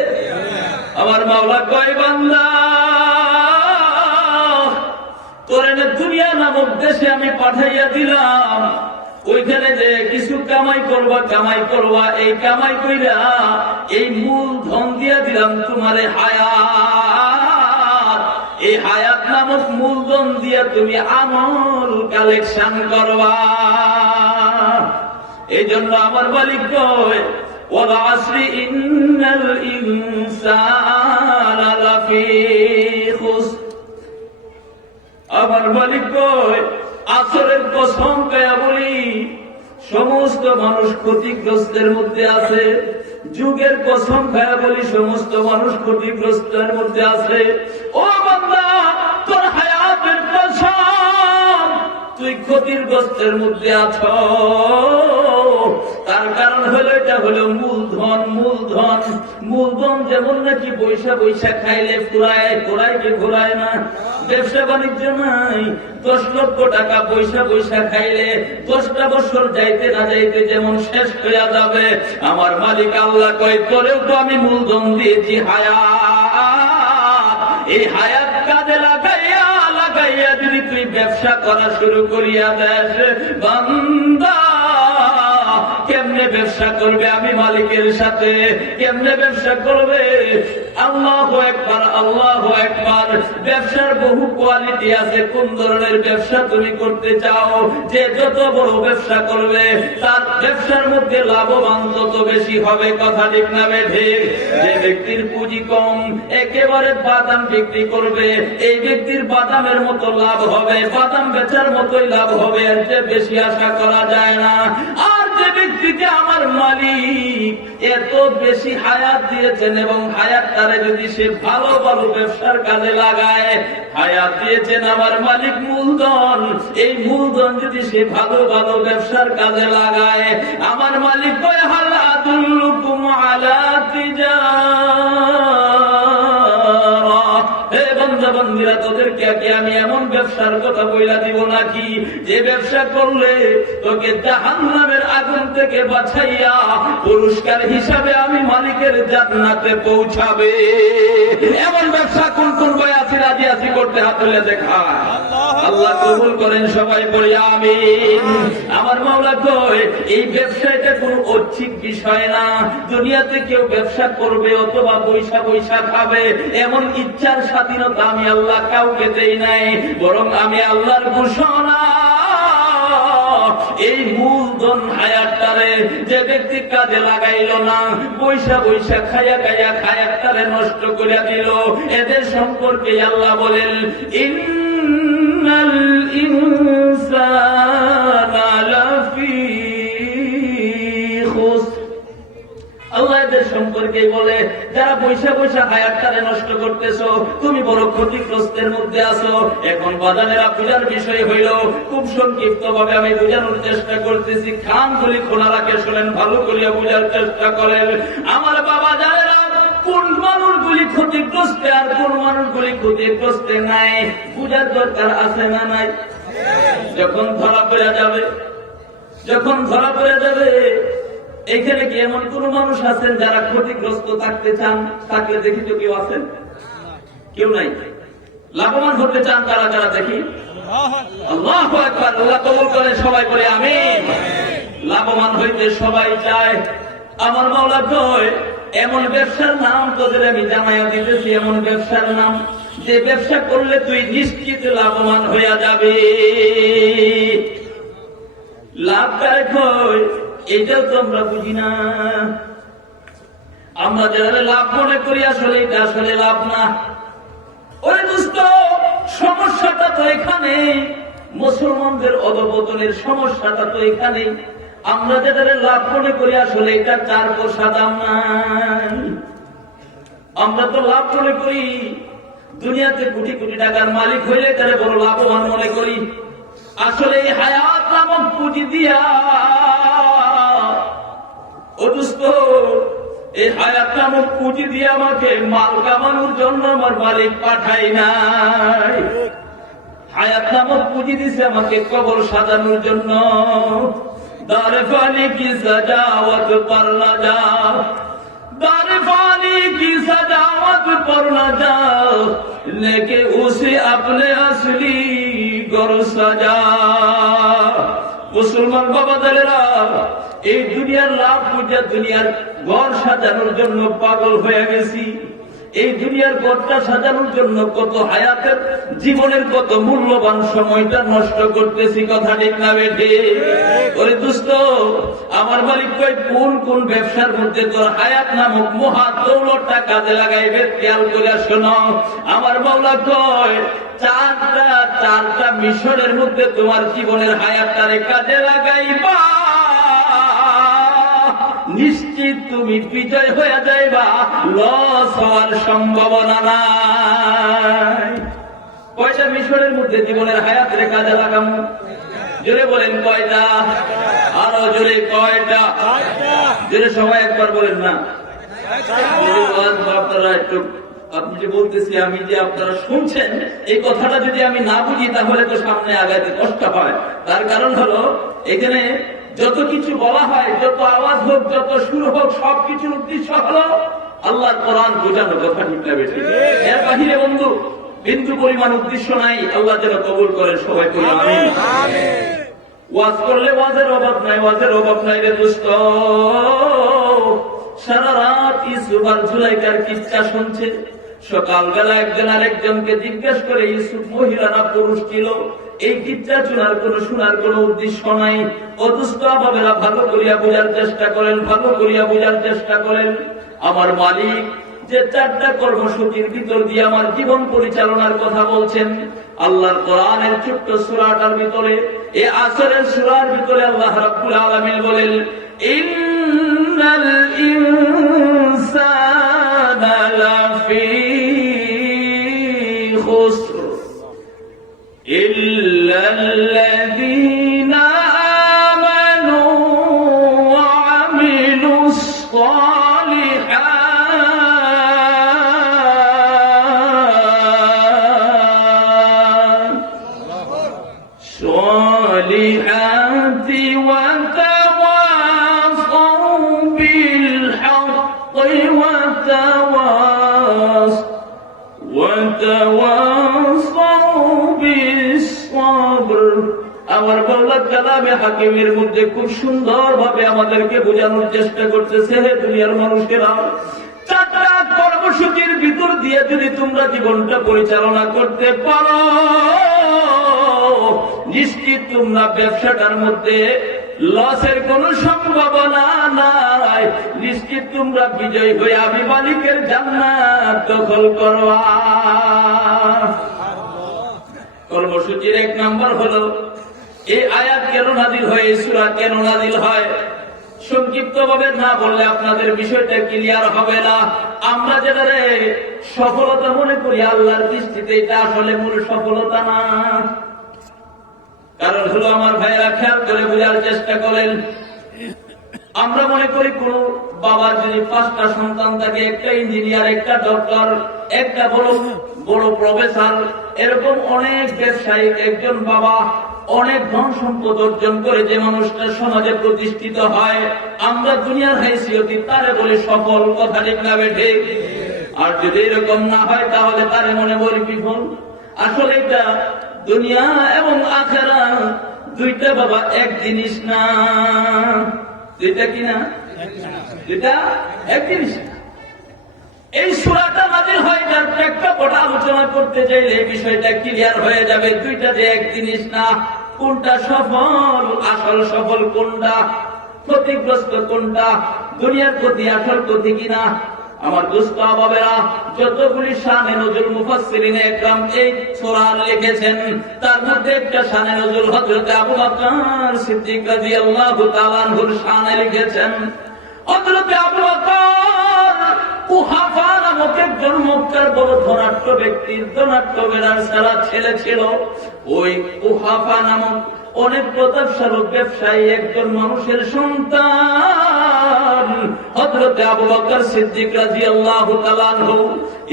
আমার মাওলা কয় বান্দা তোরে দুনিয়া নামক দেশে আমি পাঠাইয়া দিলাম, ওইখানে যে কিছু কামাই করবা, এই কামাই কইরা এই মূলধন দিয়া দিলাম তোমারে হায়াত। এই হায়াত নামক মূলধন দিয়া তুমি আমল কালেকশন করবা। এই জন্য আমার মালিক কয় ওয়াল আসরি ইন্নাল ইনসানা লাফি খুসর। আমার মালিক কয় আসরের কসম কয়া বলি সমস্ত মানুষ ক্ষতিগ্রস্তের মধ্যে আছে। যুগের কসম খায়া বলি সমস্ত মানুষ ক্ষতিগ্রস্তের মধ্যে আছে। ও বান্দা তোর হায়াতের কসম, তুই ক্ষতিগ্রস্তের মধ্যে আছো। তার কারণ হলো এটা হলো মূলধন। মূলধন যেমন নাকি বৈশা খাইলে ফুরায় কি ঘুরায় না? ব্যবসা বাণিজ্য নাই, 10 লক্ষ টাকা বৈশা খাইলে 10টা বছর যাইতে না যাইতে যেমন শেষ হইয়া যাবে। আমার মালিক আল্লাহ কয় তোরেও তো আমি মূলধন দিয়েছি হায়াত। এই হায়াত কাজে লাগাইয়া যদি তুই ব্যবসা করা শুরু করিয়া দেস, বান্দা কেমনে ব্যবসা করবে আমি মালিকের সাথে? কেমনে ব্যবসা করবে? আল্লাহু আকবার, আল্লাহু আকবার। ব্যবসার বহু কোয়ালিটি আছে। কোন ধরনের ব্যবসা তুমি করতে চাও? যে যত বড় ব্যবসা করবে তার ব্যবসার মধ্যে লাভবান তত বেশি হবে। কথা ঠিক না ঠিক? যে ব্যক্তির পুঁজি কম একেবারে বাদাম বিক্রি করবে, এই ব্যক্তির বাদামের মতো লাভ হবে, বাদাম বেচার মতোই লাভ হবে, এর চেয়ে বেশি আশা করা যায় না। আর যে ব্যক্তিকে আমার মালিক এত বেশি হায়াত দিয়েছেন এবং হায়াত তারে যদি সে ভালো ব্যবসার কাজে লাগায়, হায়াত দিয়েছেন আমার মালিক মূলধন, এই মূলধন যদি সে ভালো ব্যবসার কাজে লাগায়, আমার মালিক কয় হাল আদুল্লুকুম আলা তিজারা। হে বান্দা-বান্দীরা, তোদেরকে কি আমি এমন ব্যবসার কথা বইলা দিব নাকি যে ব্যবসা করলে তোকে জাহান্নামের আগুন থেকে বাঁচাইয়া পুরস্কার হিসাবে আমি মালিকের জান্নাতে পৌঁছাবে? এমন ব্যবসা কোন ভাই আছি রাজি আছি করতে? হাত তুলে দেখা। আল্লাহ কবুল করেন, সবাই বলি আমিন। আমার মাওলা কয় এই ব্যবসাটা কোনো ঐচ্ছিক বিষয় না। দুনিয়াতে কেউ ব্যবসা করবে অথবা বৈশা খাবে এমন ইচ্ছার স্বাধীনতা আমি আল্লাহ কাউকে দেই নাই, বরং আমি আল্লাহর ঘোষণা এই মূলধন হায়াতটারে যে ব্যক্তি কাজে লাগাইল না, বৈশা খায়া হায়াতটারে নষ্ট করে দিল, এদের সম্পর্কে আল্লাহ বলেন ইন্নাল ইনসানা লাফি খুসর। আল্লাহ এদের সম্পর্কে বলে যারা বৈশা হায়াতটারে নষ্ট করতেছো, তুমি বড় ক্ষতিগ্রস্তের মধ্যে আছো। এখন বাজানেরা পূজার বিষয় হইল, খুব সংক্ষিপ্ত ভাবে আমি বোঝানোর চেষ্টা করতেছি। কানগুলি খোলা রাখে শোনেন, ভালো করিয়া বোঝার চেষ্টা করেন। আমার বাবা জানেরা কোন মানুষগুলি ক্ষতিগ্রস্ত আর কোন মানুষগুলি ক্ষতিগ্রস্ত নাই বুঝার দরকার আছে না নাই? যখন ধরা পড়ে যাবে এখানে কি এমন কোন মানুষ আছেন যারা ক্ষতিগ্রস্ত থাকতে চান? থাকলে দেখি তো কেউ আছেন? কেউ নাই। লাভবান হতে চান তারা যারা দেখি? আল্লাহু আকবার। আল্লাহ কবুল করে, সবাই বলে আমিন। লাভবান হইতে সবাই চায়। আমার মাওলা কয় এমন ব্যবসার নাম তোদের আমি জানাইয়া দিতেছি, এমন ব্যবসার নাম যে ব্যবসা করলে তুই নিশ্চিত লাভবান হইয়া যাবে। লাভদায়ক হয় এটাও তো আমরা বুঝি না। আমরা যারা লাভ মনে করি আসলে এটা আসলে লাভ না। ওই দোস্ত, সমস্যাটা তো এখানে, মুসলমানদের অধঃপতনের সমস্যাটা তো এখানে। আমরা যাদের লাভ মনে করি আসলে এটা 4 পয়সা দাম নাই। আমরা তো লাভ মনে করি দুনিয়াতে কোটি কোটি টাকার মালিক হইলে তারা বড় লাভবান মনে করি। আসলে এই হায়াত নামক পুঁজি দিয়া ও দোস্ত, এই হায়াত নামক পুঁজি দিয়ে আমাকে মাল কামানোর জন্য আমার মালিক পাঠাই নাই। হায়াত নামক পুঁজি দিছে আমাকে কবর সাজানোর জন্য। দারে ফানি কি সজাওয়াত পর না যা, দারে ফানি কি সজাওয়াত পর না যা, লেকে উসে আপনে আসলি গর সাজা। মুসলমান বাবাদারেরা, এই দুনিয়ার লাভ বুঝা দুনিয়ার ঘর সাজানোর জন্য পাগল হয়ে গেছি। এই দুনিয়ার ঘরটা সাজানোর জন্য কত হায়াতের জীবনের কত মূল্যবান সময়টা নষ্ট করতেছি, কথা ঠিক না বেঠে? ওরে দোস্ত, আমার মালিক কই কোন কোন ব্যবসার মধ্যে তোর হায়াত নামক মহা দৌলতটা কাজে লাগাইবে খেয়াল করে শোনো। আমার মাওলা কয় চারটা মিশনের মধ্যে তোমার জীবনের হায়াতটারে কাজে লাগাইবা, নিশ্চিত তুমি বিজয় হয়ে যাইবা, লস হওয়ার সম্ভাবনা নাই। কয়টা মিশনের মধ্যে জীবনের হায়াতের কাজে লাগামো? জোরে বলেন কয়টা? আরো জোরে কয়টা? জোরে সবাই একবার বলেন না। আপনারা একটু, আপনি যে বলতেছি আমি যে আপনারা শুনছেন, এই কথাটা যদি আমি না বুঝি তাহলে তো সামনে আগাইতে কষ্ট হয়। তার কারণ হলো এখানে যত কিছু বলা হয়, যত আওয়াজ হোক, যত সুর হোক, সবকিছুর উদ্দেশ্য হলো আল্লাহর কোরআন বোঝানো, কথা ঠিক না বেশি? এর বাহিরে বন্ধু বিন্দু পরিমাণ উদ্দেশ্য নাই। আল্লাহ যেন কবুল করেন, সবাই করি আমিন। ওয়াজ করলে ওয়াজের অভাব নাই, ওয়াজের অভাব নাই রে দোস্ত। সারা রাত ইউসুফ আর জুলাইখার কিচ্ছা শুনছে। সকালবেলা একজন আরেকজনকে জিজ্ঞেস করে ইউসুফ মহিলা না পুরুষ ছিল? এই কিচ্ছা শোনার কোন উদ্দেশ্য নাই। অদুষ্ট বাবেরা ভালো করিয়া বোঝার চেষ্টা করেন, ভালো করিয়া বোঝার চেষ্টা করেন। আমার মালিক যে চারটা কর্মসূচির ভিতর দিয়ে আমার জীবন পরিচালনার কথা বলছেন, আল্লাহর কোরআনের ছোট্ট সূরাটার ভিতরে, এই আসরের সূরার ভিতরে আল্লাহ রাব্বুল আলামিন বলেন, ইন্নাল ইনসানা লাফি খুসর ইল্লাল্লাযীনা আমানু ওয়া আমিলুস সালিহাতি ওয়া তাওয়াসাউ বিল হাক্কি ওয়া তাওয়াসাউ বিস সাবর। আমার বাংলা কালামে হাকিমের মধ্যে খুব সুন্দর ভাবে আমাদেরকে বোঝানোর চেষ্টা করতেছে, হে দুনিয়ার মানুষেরা, চারটা কর্মসূচির ভিতর দিয়ে যদি তোমরা জীবনটা পরিচালনা করতে পারো, নিশ্চিত তোমরা ব্যবসাটার মধ্যে লসের কোন সম্ভাবনা নাই। নিশ্চিত তোমরা বিজয় হয়ে আমি মালিকের জান্নাত দখল করবা। কর্মসূচির এক নাম্বার হলো, এই আয়াত কেন নাজিল হয়, এই সূরা কেন নাজিল হয়, সংক্ষিপ্ত ভাবে না বললে আপনাদের বিষয়টা ক্লিয়ার হবে না। আমরা যেটা সফলতা মনে করি, আল্লাহর দৃষ্টিতে এটা আসলে মূল সফলতা না। কারণ হলো আমার ভাইয়েরা খেয়াল করে বোঝার চেষ্টা করেন, আমরা মনে করি কোন বাবার যদি 5টা সন্তান থাকে, একটা ইঞ্জিনিয়ার, একটা ডক্টর, একটা বড় প্রফেসর, এরকম অনেক ব্যবসায়ী, একজন বাবা অনেক ধন সম্পদ অর্জন করে যে মানুষটা সমাজে প্রতিষ্ঠিত হয়, আমরা দুনিয়ার হাইসিয়তি তারে বলে সফল, কথা ঠিক না বেঠে? আর যদি এরকম না হয় তাহলে তারে মনে বলি বিফল। আসলে এটা দুনিয়া এবং আখিরাত দুইটা বাবা এক জিনিস না। দুইটা কি না? দুইটা এক জিনিস না। এই সূরাটা নাযিল হয় যার প্রেক্ষাপট আলোচনা করতে চাইলে এই বিষয়টা ক্লিয়ার হয়ে যাবে। দুইটা যে এক জিনিস না, কোনটা সফল, আসল সফল কোনটা, ক্ষতিগ্রস্ত কোনটা, দুনিয়ার ক্ষতি আসল ক্ষতি কিনা। আমার দোস্ত বাবেরা, যতগুলি শানে নজুল মুফাসসিরিনে ইকরাম এই সূরা লিখেছেন, তার মধ্যে একটা শানে নজুল হযরত আবু বকর সিদ্দিক রাদিয়াল্লাহু তাআলা আনহুর শানে লিখেছেন। হযরত আবু বকর কুহাফা নামক একজন মক্কার বড় ধনাঢ্য ব্যক্তির ধনাঢ্য বেড়ার সারা ছেলে ছিল। ওই কুহাফা নামক অনেক প্রতাপস্বরূপ ব্যবসায়ী একজন মানুষের সন্তান হযরত আবু বকর সিদ্দিক রাদিয়াল্লাহু তাআলা আনহু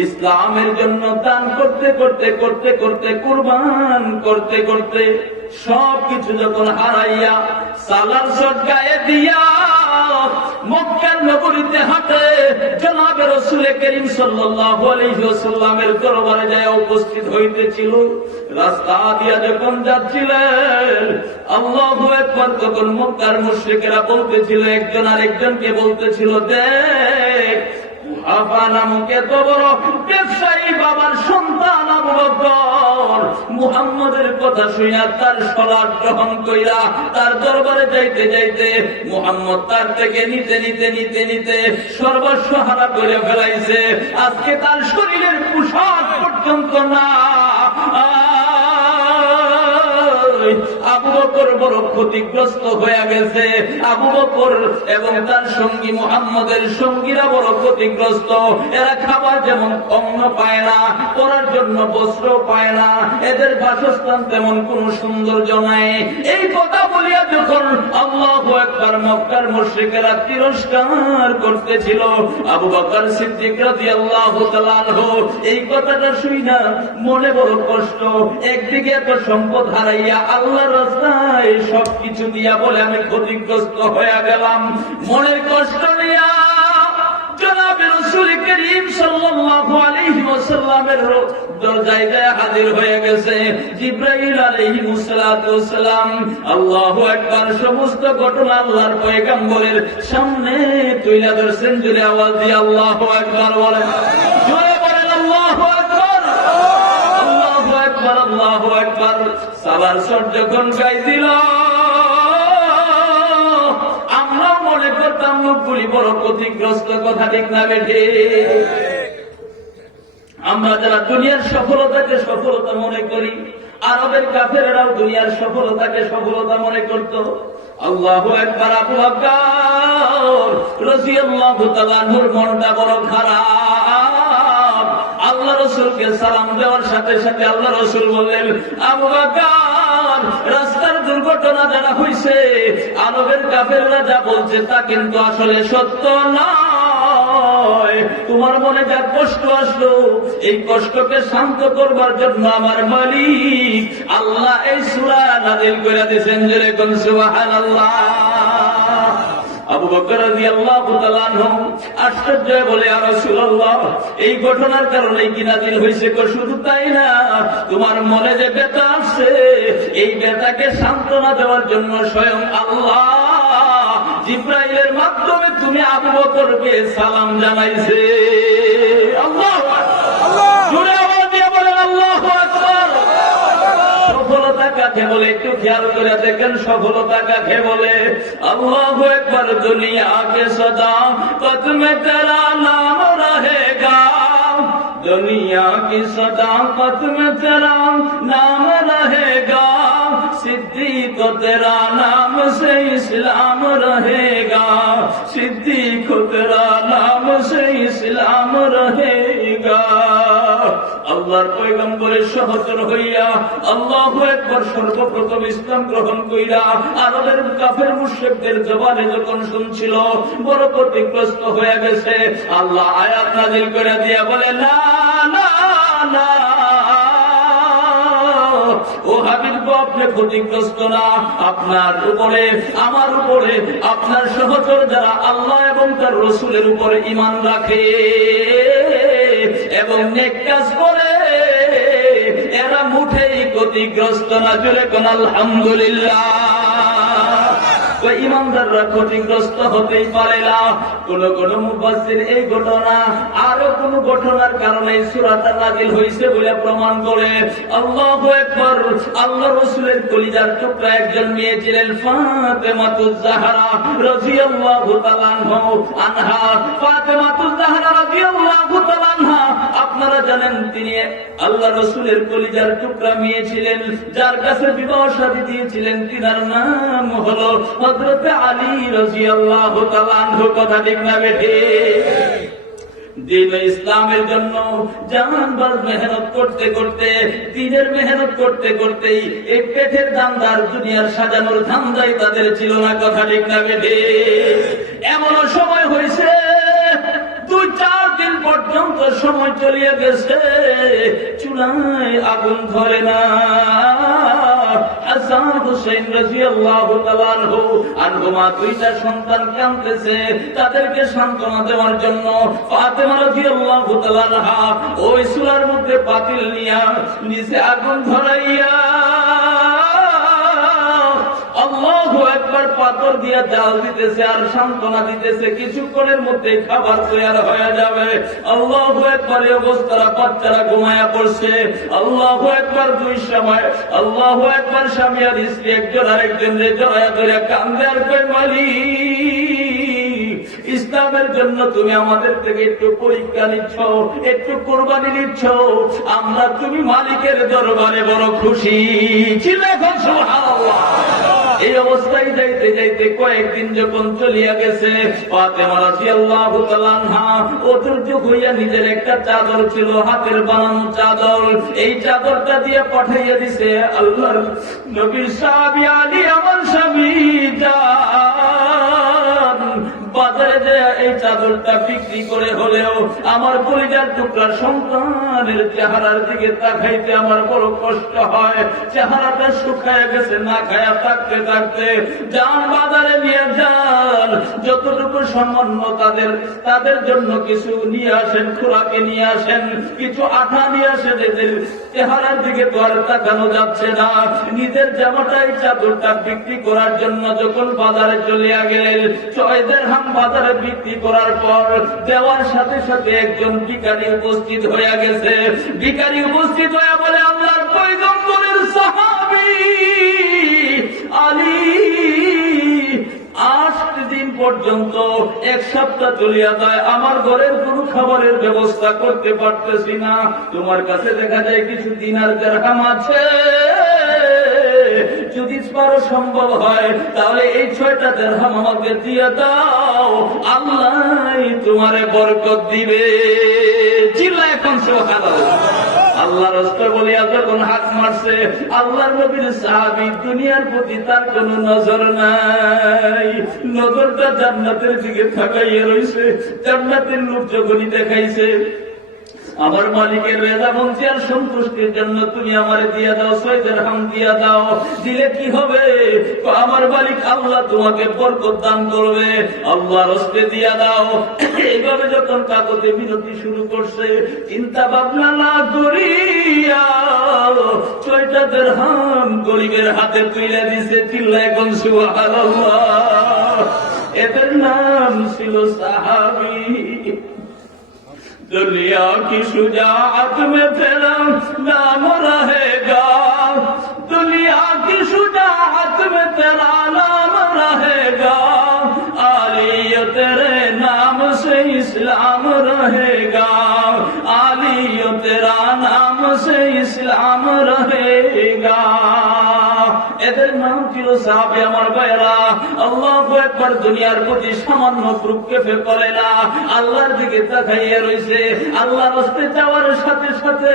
ইসলামের জন্য দান করতে করতে করতে করতে কুরবান করতে করতে সবকিছু যখন হারাইয়া সালার শট গায়ে দিয়া মক্কার নগরীতে হাঁটে জনাবে রাসূল করিম সাল্লাল্লাহু আলাইহি ওয়াসাল্লামের দরবারে যায় উপস্থিত হইতেছিল। রাস্তা দিয়া যখন যাচ্ছিলেন আল্লাহু আকবার, তখন মক্কার মুশরিকেরা বলতেছিল, একজন আরেকজনকে বলতেছিল, দেখ কুহাফা নামক এত বড় ব্যবসায়ী বাবার সন্তান আবু বকর মুহাম্মদের কথা শুনিয়া তার সালাত গ্রহণ কইরা তার দরবারে যাইতে যাইতে মুহাম্মদ তার থেকে নিতে নিতে নিতে নিতে সর্বস্ব হারা করে ফেলাইছে। আজকে তার শরীরের পোশাক পর্যন্ত না। আবু বকর বড় ক্ষতিগ্রস্ত হয়ে গেছে। আবু বকর এবং তার সঙ্গী মুহাম্মদের সঙ্গীরা বড় ক্ষতিগ্রস্ত। এরা খাবার যেমন অন্ন পায় না, পরার জন্য বস্ত্র পায় না, এদের বাসস্থান তেমন কোন সৌন্দর্য নাই। এই কথা বলিয়া যখন আল্লাহু আকবার মক্কার মুশরিকেরা তিরস্কার করতেছিল, আবু বকর সিদ্দিক রাদিয়াল্লাহু তাআলা আনহু এই কথাটা শুইনা মনে বড় কষ্ট। একদিকে এত সম্পদ হারাইয়া আল্লাহর রাস্তায় সবকিছু দিয়া বলে আমি ক্ষতিগ্রস্ত হয়ে গেলাম, মনের কষ্ট নিয়া জনাবে রাসূল করিম সাল্লাল্লাহু আলাইহি ওয়াসাল্লামের দরজায় যায় হাজির হয়ে গেছে জিবরাইল আলাইহিস সালাতু ওয়াসসালাম। আল্লাহু আকবার, সমস্ত ঘটনা আল্লাহর পয়গম্বরের সামনে তুইলা ধরছেন। জোরে আওয়াজ দিয়ে আল্লাহু আকবার বলেন, জোরে বলেন আল্লাহু আকবার, আল্লাহু আকবার, আল্লাহু আকবার। সালার শট যখন গাই দিল আমরা মনে করতাম লোকগুলি বড় ক্ষতিগ্রস্ত, কথা ঠিক না বেঠে? আমরা যারা দুনিয়ার সফলতাকে সফলতা মনে করি, আরবের কাফেররাও দুনিয়ার সফলতাকে সফলতা মনে করত। আল্লাহু আকবার। আবু বকর রাদিয়াল্লাহু তাআলা আনহুর মনটা বড় খারাপ। আল্লাহ রাসূলকে সালাম দেওয়ার সাথে সাথে আল্লাহ রাসূল বললেন, আবু বকর, রাস্তার দুর্ঘটনা যারা হইছে, আরবের কাফেররা যা বলছে তা কিন্তু আসলে সত্য নয়। তোমার মনে যা কষ্ট আসলো, এই কষ্টকে শান্ত করবার জন্য আমার মালিক আল্লাহ এই সূরা নাযিল করে দিয়েছেন। যেরকম সুবহানাল্লাহ। আবু বকর রাদিয়াল্লাহু তাআলা আনহু আশ্চর্য বলে, ইয়া রাসূলুল্লাহ, এই ঘটনার কারণে কি নাযিল হইছে? শুধু তাই না, তোমার মনে যে ব্যথা আছে, এই ব্যথাকে সান্ত্বনা দেওয়ার জন্য স্বয়ং আল্লাহ জিবরাইলের মাধ্যমে তুমি আবু বকরকে সালাম জানাইছে। আল্লাহু আকবার, জোরে আওয়াজ দিয়ে বলেন আল্লাহু আকবার। সফলতা কাকে বলে একটু খেয়াল করে দেখেন, সফলতা কাকে বলে? আল্লাহু আকবার। দুনিয়া কে সদা কদমে তেরা নাম रहेगा, दुनिया की सदाकत में तेरा नाम रहेगा, सिद्दीक तेरा नाम से इस्लाम रहेगा, सिद्दीक तेरा नाम से इस्लाम रहेगा। আল্লাহর পয়গম্বরের সহচর হইয়া আল্লাহু আকবার সর্বপ্রথম ইসলাম গ্রহণ কইরা আরবের কাফের মুশরিকদের জবানে যখন শুনছিল বড় ক্ষতিগ্রস্ত হয়ে গেছে। আল্লাহ আয়াত নাযিল করে দিয়া বলে, না না না, ও হাবিব, আপনি ক্ষতিগ্রস্ত না। আপনার উপরে, আমার উপরে, আপনার সহচর যারা আল্লাহ এবং তার রাসূলের উপরে ঈমান রাখে এবং নেক কাজ করে, এরা মুঠেই ক্ষতিগ্রস্ত না। জোরে কোন আলহামদুলিল্লাহ। ইমানদাররা ক্ষতিগ্রস্ত হতেই পারে না। কোন কোন মুফাসসির এই ঘটনা আরো কোন ঘটনার কারণে সূরাটা নাযিল হইছে বলে প্রমাণ করে। আল্লাহু আকবার। আল্লাহ রাসূলের কলিজার টুকরা একজন মেয়ে ছিলেন ফাতেমাতুজ জাহরা রাদিয়াল্লাহু তাআলা আনহা। ফাতেমাতুজ জাহরা রাদিয়াল্লাহু তাআলা আনহা, আপনারা জানেন তিনি আল্লাহ রাসূলের কলিজার টুকরা মেয়ে ছিলেন, যার কাছে বিবাহ শাদী দিয়েছিলেন, তিনার নাম হলো হযরত আলী রাদিয়াল্লাহু তাআলা আনহু। কথা ঠিক না বেঠে? দ্বীন ইসলামের জন্য জানবার মেহনত করতে করতে, দ্বীনের মেহনত করতে করতেই এই পেটের ধান্দার দুনিয়ার সাজানোর ধান্দাই তাদের ছিল না। কথা ঠিক না বেঠে? এমনও সময় হয়েছে 2-4 দিন পর্যন্ত সময় চলিয়ে গেছে, চুলায় আগুন ধরে না। হাসান হুসাইন রাদিয়াল্লাহু তাআলা আনহুমা 2টা সন্তান কাঁদতেছে, তাদেরকে সান্ত্বনা দেওয়ার জন্য ফাতেমা রাদিয়াল্লাহু তাআলা আনহা ওই চুলার মধ্যে পাতিল নিয়া নিচে আগুন ধরাইয়া আল্লাহু আকবার পাথর দিয়া জাল দিতেছে আর সান্ত্বনা দিতেছে, কিছুক্ষণের মধ্যে খাবার তৈরি হয়ে যাবে। আল্লাহু আকবার। এই অবস্থায় বাচ্চারা ঘুমায়া পড়ছে। আল্লাহু আকবার। 2 সময় আল্লাহু আকবার। স্বামী আর স্ত্রী একজন আরেকজনকে জড়ায়া ধরে কান্দে আর কয়, মালিক, ইসলামের জন্য তুমি আমাদের থেকে একটু পরীক্ষা নিচ্ছ, একটু কোরবানি নিচ্ছ, আমরা তুমি মালিকের দরবারে বড় খুশি। চিল্লাখন সুবহানাল্লাহ। এই অবস্থায় যাইতে যাইতে কয়েকদিন যখন চলিয়া গেছে, ফাতেমা রাদিয়াল্লাহু তাআলা আনহা অধৈর্য হইয়া নিজের একটা চাদর ছিল, হাতের বানানো চাদর, এই চাদরটা দিয়ে পাঠাইয়া দিছে আল্লাহর নবীর সাহাবী আলী, আমার স্বামী যান, বাজারে যে এই চাদরটা বিক্রি করে হলেও আমার পরিবার টুকরার সন্তানের চেহারার দিকে তাকাইতে আমার বড় কষ্ট হয়। চেহারাটা শুকায় গেছে, না খায়া থাকতে থাকতে যান বাজারে নিয়ে যান, যতটুকু সামান্য তাদের জন্য কিছু নিয়ে আসেন, খোরাকে নিয়ে আসেন, কিছু আঠা নিয়ে আসেন। এদের চেহারার দিকে তো আর তাকানো যাচ্ছে না। নিজের জামাটাই চাদরটা বিক্রি করার জন্য যখন বাজারে চলিয়া গেলেন, 6 দিরহাম বাজারে বিক্রি করার পর দেওয়ার সাথে সাথে একজন ভিখারী উপস্থিত হয়ে গেছে। ভিখারী উপস্থিত হয়ে বলে, আল্লাহর পয়গম্বরের সাহাবী আলী, 8 দিন পর্যন্ত 1 সপ্তাহ চলিয়া যায়, আমার ঘরের কোনো খাবারের ব্যবস্থা করতে পারতেছি না। তোমার কাছে দেখা যায় কিছু দিনার দিরহাম আছে, যদি পারো সম্ভব হয় তাহলে এই 6টা দিরহাম আমাকে দিয়ে দাও, আল্লাহ তোমারে বরকত দিবে। চিল্লায় এখন সুবহানাল্লাহ। আল্লাহর রাসূল বলিয়া যখন হাত মারছে, আল্লাহর নবীর সাহাবী দুনিয়ার প্রতি তার কোন নজর নাই, নজরটা জান্নাতের দিকে তাকাইয়া রইছে। জান্নাতের লোক যখনই দেখাইছে, আমার মালিকের রেজামন্দি আর সন্তুষ্টির জন্য তুমি আমারে দিয়ে দাও, 6 দিরহাম দিয়ে দাও। দিলে কি হবে? আমার মালিক আল্লাহ তোমাকে বরকত দান করবে, আল্লাহর রাস্তায় দিয়ে দাও। এইভাবে যখন কাগজে বিরতি শুরু করছে, চিন্তা ভাবনা না করিয়া 6টা দিরহাম গরিবের হাতে তুলে দিছে। চিল্লায় এখন সুবহানাল্লাহ। এদের নাম ছিল সাহাবী। दुनिया की शुजाअत में तेरा नाम रहेगा, दुनिया की शुजाअत में तेरा नाम रहेगा, आली तेरे नाम से इस्लाम रहेगा, आली तेरा नाम से इस्लाम रहेगा। এদের নাম ছিল সাহাবী। আমার ভাইরা, আল্লাহু আকবার। দুনিয়ার প্রতি সামান্য ভ্রুক্ষেপে করে না, আল্লাহর দিকে তাকাইয়া রইছে। আল্লাহর রাস্তায় যাওয়ার সাথে সাথে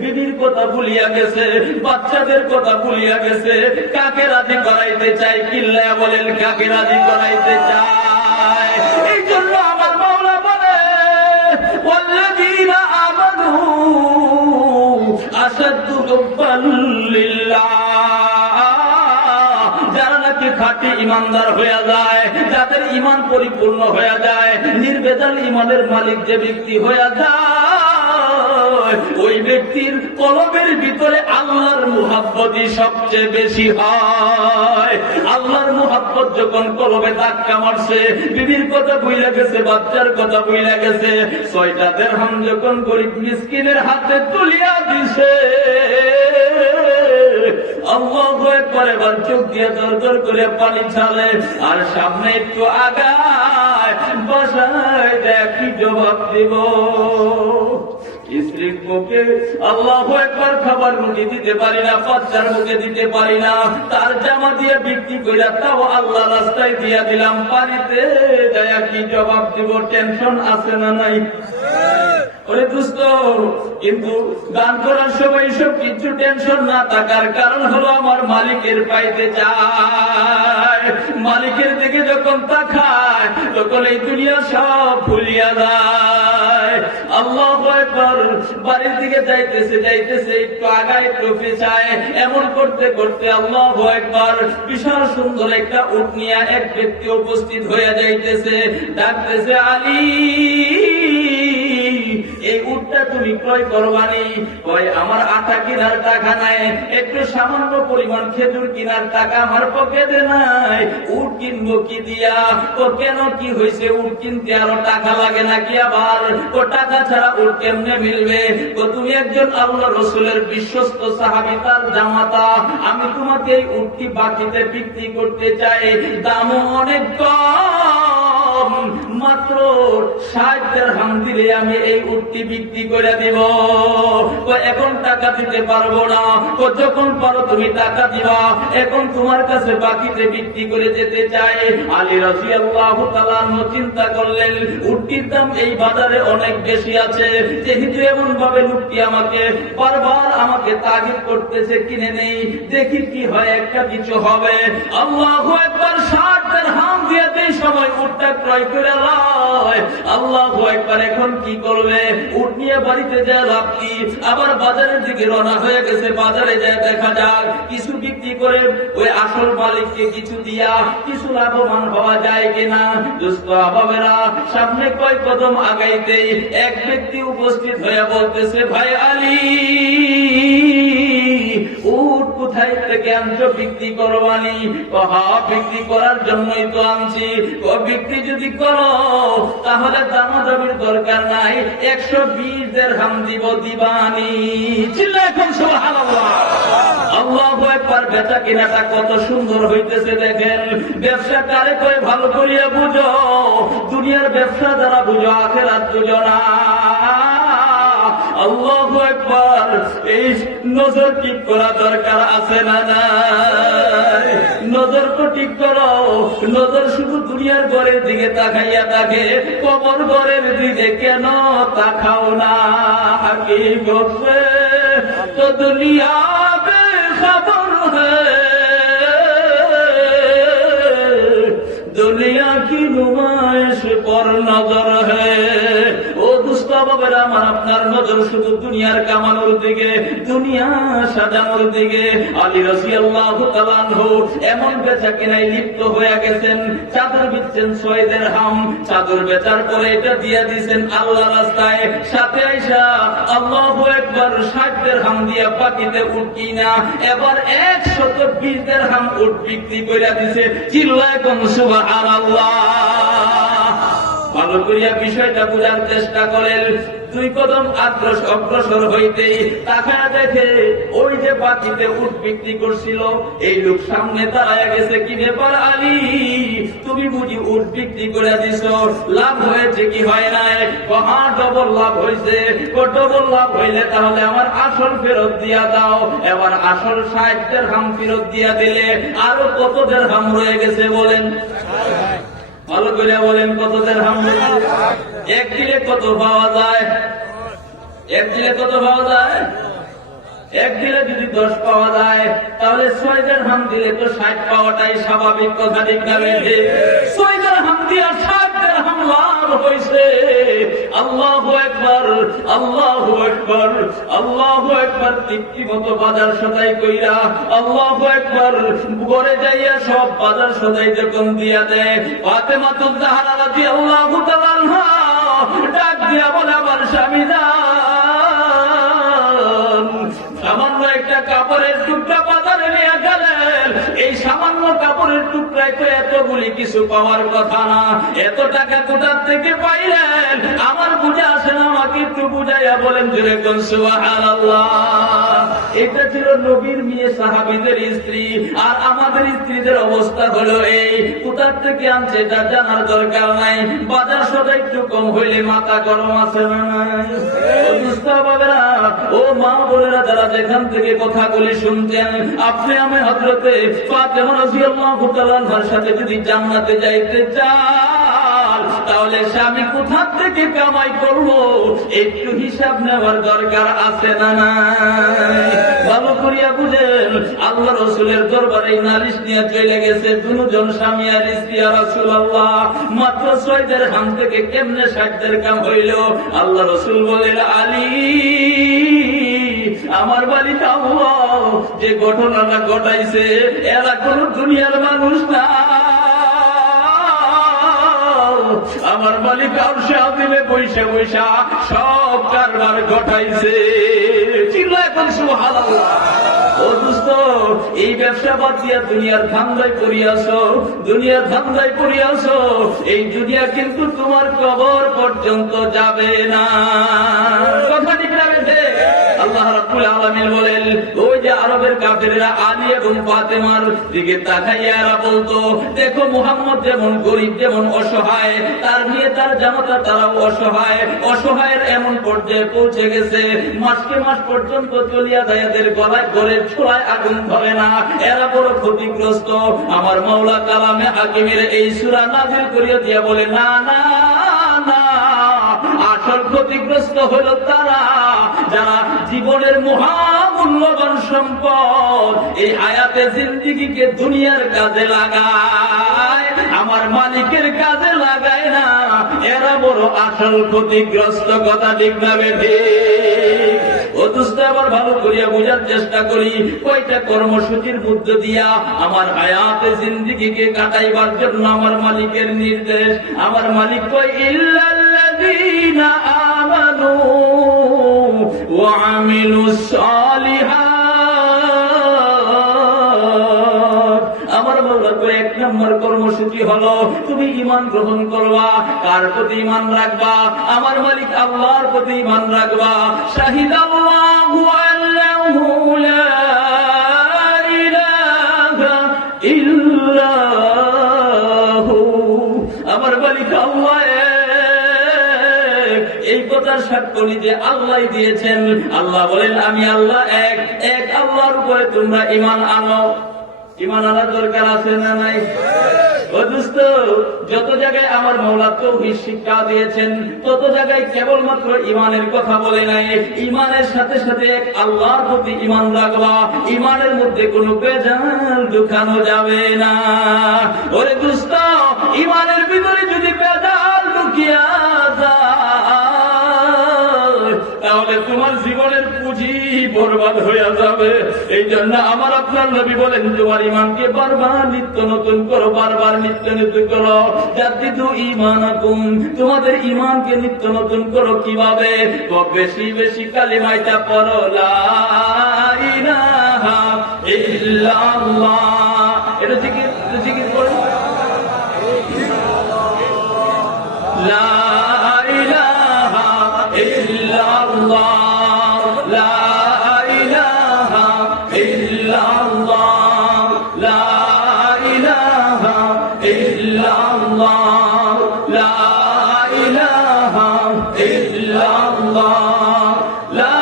বিবির কথা ভুলিয়া গেছে, বাচ্চাদের কথা ভুলিয়া গেছে। কাকে রাজি করাইতে চাই? কিল্লা বলেন, কাকে রাজি করাইতে চায়? এই জন্য আমার মাওলা বলে, ওয়াল্লাযীনা আমানু আশাদ্দু হুব্বান লিল্লাহ। খাঁটি ইমানদার হয়ে যায়, যাদের ইমান পরিপূর্ণ হয়ে যায়, নির্বেজাল ইমানের মালিক যে ব্যক্তি হয়ে যায়, ওই ব্যক্তির কলবের ভিতরে আল্লাহর মুহাব্বতই সবচেয়ে বেশি হয়। আল্লাহর মুহাব্বত যখন কলবে ধাক্কা মারছে, বিবির কথা ভুলে গেছে, বাচ্চার কথা ভুলে গেছে, 6টা দিরহাম যখন গরিব মিসকিনের হাতে তুলিয়া দিছে, আল্লাহু আকবার। এবার চোখ দিয়ে দরদর করে পানি ছাড়ে, আর সামনে একটু আগায়, বাসায় কি জবাব দিব? স্ত্রীর মুখে আল্লাহু আকবার খাবার মুখে দিতে পারি না, বাচ্চার মুখে দিতে পারি না, তার জামা দিয়ে বিক্রি কইরা তাও আল্লাহ রাস্তায় দিয়া দিলাম, বাড়িতে যায়া কি জবাব দিব? টেনশন আছে না নাই? ওরে দোস্ত, কিন্তু গান করার সময় সব কিছু টেনশন না থাকার কারণ হলো আমার মালিকের পাইতে চায়। মালিকের দিকে যখন তাকায় তখন এই দুনিয়া সব ভুলিয়া যায়। আল্লাহু আকবার। বাড়ির দিকে যাইতেছে যাইতেছে, একটু আগায় একটু পেছায়, এমন করতে করতে আল্লাহু আকবার, বিশাল সুন্দর একটা উট নিয়ে এক ব্যক্তি উপস্থিত হয়ে যাইতেছে, ডাকতেছে, আলী এই উটটা তুমি ক্রয় করবানি? কয় আমার আটা কেনার টাকা নাই, একটু সামান্য পরিমাণ খেজুর কেনার টাকা আমার পকেটে নাই, উট কিনবো কি দিয়া? ও কেন, কি হয়েছে? উট কিনতে আরো টাকা লাগে নাকি? আবার ও টাকা ছাড়া উট কেমনে মিলবে? ও তুমি একজন আল্লাহ রসুলের বিশ্বস্ত সাহাবী, তার জামাতা, আমি তোমাকে এই উটটি বাকিতে বিক্রি করতে চাই, দামও অনেক কম, মাত্র 60 দিরহাম দিলে আমি এই উটটি বিক্রি করে দিব। এখন টাকা দিতে পারবো না। যখন পারো তুমি টাকা দিবা, এখন তোমার কাছে বাকিতে বিক্রি করে যেতে চাই। আলী রাদিয়াল্লাহু তাআলা চিন্তা করলেন, উটটির দাম এই বাজারে অনেক বেশি আছে, যেহেতু এমন ভাবে লোকটি আমাকে বারবার আমাকে তাগিদ করতেছে, কিনে নেই, দেখি কি হয়, একটা কিছু হবে। আল্লাহু আকবার। 60 দিরহাম দিয়ে এই সময় উটটা ক্রয় করে লয়। আল্লাহু আকবার। এখন কি করবে? উট নিয়ে বাড়িতে যায় লাভ কি? আবার বাজারের দিকে রওনা হয়ে গেছে। বাজারে যায় দেখা যাক কিছু বিক্রি করে ওই আসল মালিককে কিছু দিয়া কিছু লাভবান হওয়া যায় কিনা। দোস্ত বাবারা, সামনে কয় কদম আগাইতে এক ব্যক্তি উপস্থিত হয়ে বলতেছে, ভাই আলী, উট কোথায় থেকে আনছো? বিক্রি করবানি? হ্যাঁ, বিক্রি করার জন্যই তো আনছি। বিক্রি যদি করো তাহলে দামাদামির দরকার নাই, 120 দিরহাম দিব, দিবানি? চিল্লাইকুম সুবহানাল্লাহ। আল্লাহু আকবার। বেচা কিনাটা কত সুন্দর হইতেছে দেখেন। ব্যবসা কারে কয় ভালো করিয়া বুঝো, দুনিয়ার ব্যবসা যারা বুঝো, আখিরাত বুঝো না। আল্লাহু আকবার। এই নজর ঠিক করা দরকার আছে না নাই? নজর তো ঠিক করো। নজর শুধু দুনিয়ার ঘরের দিকে তাকাইয়া থাকে, কবর ঘরের দিকে কেন তাকাও না? কি করছে তো দুনিয়া বেখবর হ্যায়, দুনিয়া কি নুমাইশ পর নজর হ্যায়। ও দুষ্ট বাবারা আমার, আপনার নজর শুধু দুনিয়ার কামানোর দিকে, দুনিয়া সাজানোর দিকে। আলী রাদিয়াল্লাহু তাআলা আনহু এমন বেচা কেনায় লিপ্ত হয়ে গেছেন, চাদর বেচছেন 6 দিরহাম, চাদর বেচার পরে এটা দিয়ে দিয়েছেন আল্লাহ রাস্তায়, সাথে আইসা আল্লাহু আকবার 60 দিরহাম দিয়া বাকিতে উট কিনা এবার 120 দিরহাম উট বিক্রি করে দিছে। চিল্লায় কোন সুবহানাল্লাহ। ভালো করিয়া বিষয়টা বোঝার চেষ্টা করেন। 2 কদম অগ্রসর হইতেই তাকায়া দেখে ওই যে বাকিতে উট বিক্রি করছিল এই লোক সামনে দাঁড়ায় গেছে। কি ব্যাপার আলী, তুমি বুঝি উট বিক্রি করে দিছো? লাভ হয়েছে কি হয় নাই? হ্যাঁ, ডবল লাভ হয়েছে। ডবল লাভ হইলে তাহলে আমার আসল ফেরত দিয়া দাও। এবার আসল 60 দিরহাম ফেরত দিয়া দিলে আরো কত দিরহাম রয়ে গেছে বলেন? ভালো করে বলেন, কত দিরহাম? এক দিলে কত পাওয়া যায়? এক দিলে কত পাওয়া যায়? এক দিলে যদি 10 পাওয়া যায় তাহলে 6 দিরহাম দিলে তো 60 পাওয়াটাই স্বাভাবিক কথা, ঠিক না? 6 দিরহাম দিয়ে 60 দিরহাম লাভ হয়েছে। আল্লাহু আকবার, আল্লাহু আকবার, আল্লাহু আকবার। তৃপ্তি মতো বাজার সদাই কইরা আল্লাহু আকবার ঘরে যাইয়া সব বাজার সদাই যখন দিয়া দেয়, ফাতেমাতুজ জাহরা রাদিয়াল্লাহু তাআলা আনহা ডাক দিয়া বলে, আমার স্বামী সামান্য একটা কাপড়ের টুকরা বাজারে নিয়ে গেলেন, এই সামান্য সামান্য কাপড়ের টুকরায় তো এতগুলি কিছু পাওয়ার কথা না। এত টাকা কোথার থেকে পাইলেন? আমার বুঝে আসে না, আমাকে একটু বুঝাইয়া বলেন যেরকম সুবহানাল্লাহ। এটা ছিল নবীর মেয়ে সাহাবীদের স্ত্রী, আর আমাদের স্ত্রীদের অবস্থা হলো এই, কোথার থেকে আনছে এটা জানার দরকার নাই। বাজার সদা একটু কম হইলে মাথা গরম আছে না নাই? ও মা বোনেরা, যারা যেখান থেকে কথাগুলি শুনছেন, আপনি আমি হযরতে ফাতেমা রাদিয়াল্লাহু তাআলা আনহার সাথে যদি জান্নাতে যাইতে চান, তাহলে স্বামী কোথা থেকে কামাই করলো একটু হিসাব নেওয়ার দরকার আছে না নাই? ভালো করিয়া বুঝেন, আল্লাহ রাসূলের দরবারে নালিশ নিয়ে চলে গেছে দুজন স্বামী আর স্ত্রী। ইয়া রাসূলুল্লাহ, মাত্র 6 দিরহাম থেকে কেমনে 60 দিরহাম হইল? আল্লাহ রাসূল বলেন, আলী, আমার মালিক আল্লাহ যে ঘটনাটা ঘটাইছে, এরা কোন দুনিয়ার মানুষ না। আমার মালিক আরশে আযিমে বৈশা বৈশা সব কারবার ঘটাইছে। চিল্লা এখন সুবহানাল্লাহ। ও দোস্ত, এই ব্যবসা বাদ দিয়া দুনিয়ার ধান্দায় পড়িয়াছো, দুনিয়ার ধান্দায় পড়িয়াছো। এই দুনিয়া কিন্তু তোমার কবর পর্যন্ত যাবে না। কথা ঠিক না বেঠে? আল্লাহ রাব্বুল আলামিন বলেন, ওই যে আরবের কাফেররা আলী এবং ফাতেমার দিকে তাকাইয়া এরা বলতো, দেখো মুহাম্মদ যেমন গরীব, যেমন অসহায়, তার নিয়ে তার জামাতা তারাও অসহায়। অসহায়ের এমন পর্যায়ে পৌঁছে গেছে, মাসকে মাস পর্যন্ত চলিয়া যায়, এদের গলায় ঘরের ছোড়ায় আগুন ধরে না। এরা বড় ক্ষতিগ্রস্ত। আমার মাওলা কালামে হাকিমের এই সূরা নাযিল করিয়া দিয়া বলে, না না না, আসল ক্ষতিগ্রস্ত হলো তারা যারা জীবনের মহামূল্যবান সম্পদ এই হায়াতে জিন্দেগিকে দুনিয়ার কাজে লাগায়, আমার মালিকের কাজে লাগায় না। এরা বড় আসল ক্ষতিগ্রস্ত। কথা ঠিক না বেঠে? ও দোস্ত, আবার ভালো করিয়া বোঝার চেষ্টা করি, কয়টা কর্মসূচির মধ্য দিয়া আমার হায়াতে জিন্দেগিকে কাটাইবার জন্য আমার মালিকের নির্দেশ। আমার মালিক কয়, ইল্লাল্লাযীনা আমানু ওয়া আমিলুস সালিহাত। আমার মাওলা কয়, 1 নম্বর কর্মসূচি হলো তুমি ঈমান গ্রহণ করবা। কার প্রতি ঈমান রাখবা? আমার মালিক আল্লাহর প্রতি ঈমান রাখবা। শাহিদাল্লাহু আন্নাহু লা ইলাহা ইল্লাহু। আমার মালিক আল্লাহ এই কথার সাক্ষ্য নিজে আল্লাহ দিয়েছেন। আল্লাহ বলেন, আমি আল্লাহ এক, এক আল্লাহর উপরে তোমরা ঈমান আনো। ঈমান আনার দরকার আছে না নাই? ও দোস্ত, যত জায়গায় আমার মাওলা তাওহীদ শিক্ষা দিয়েছেন, তত জায়গায় কেবলমাত্র ঈমানের কথা বলে নাই। ঈমানের সাথে সাথে এক আল্লাহর প্রতি ঈমান রাখবা। ঈমানের মধ্যে কোনো বেজাল ঢুকানো যাবে না। ওরে দোস্ত, ঈমানের ভিতরে যদি বেজাল ঢুকিয়া যায়, তাহলে তোমার জীবনের পুঁজি বরবাদ হয়ে যাবে। এই জন্য আমার আপনার নবী বলেন, তোমার ঈমানকে বারবার নিত্য নতুন করো, বারবার নিত্য নতুন করো। জাদ্দিদু ঈমানাকুম, তোমাদের ঈমানকে নিত্য নতুন করো। কিভাবে? বেশি বেশি কালিমাটা পড়ো, লা ইলাহা ইল্লাল্লাহ। এটা জিকির, জিকির করো, লা ইলাহা ইল্লাল্লাহ, লা ইলাহা ইল্লাল্লাহ, লা ইলাহা ইল্লাল্লাহ, লা ইলাহা ইল্লাল্লাহ, লা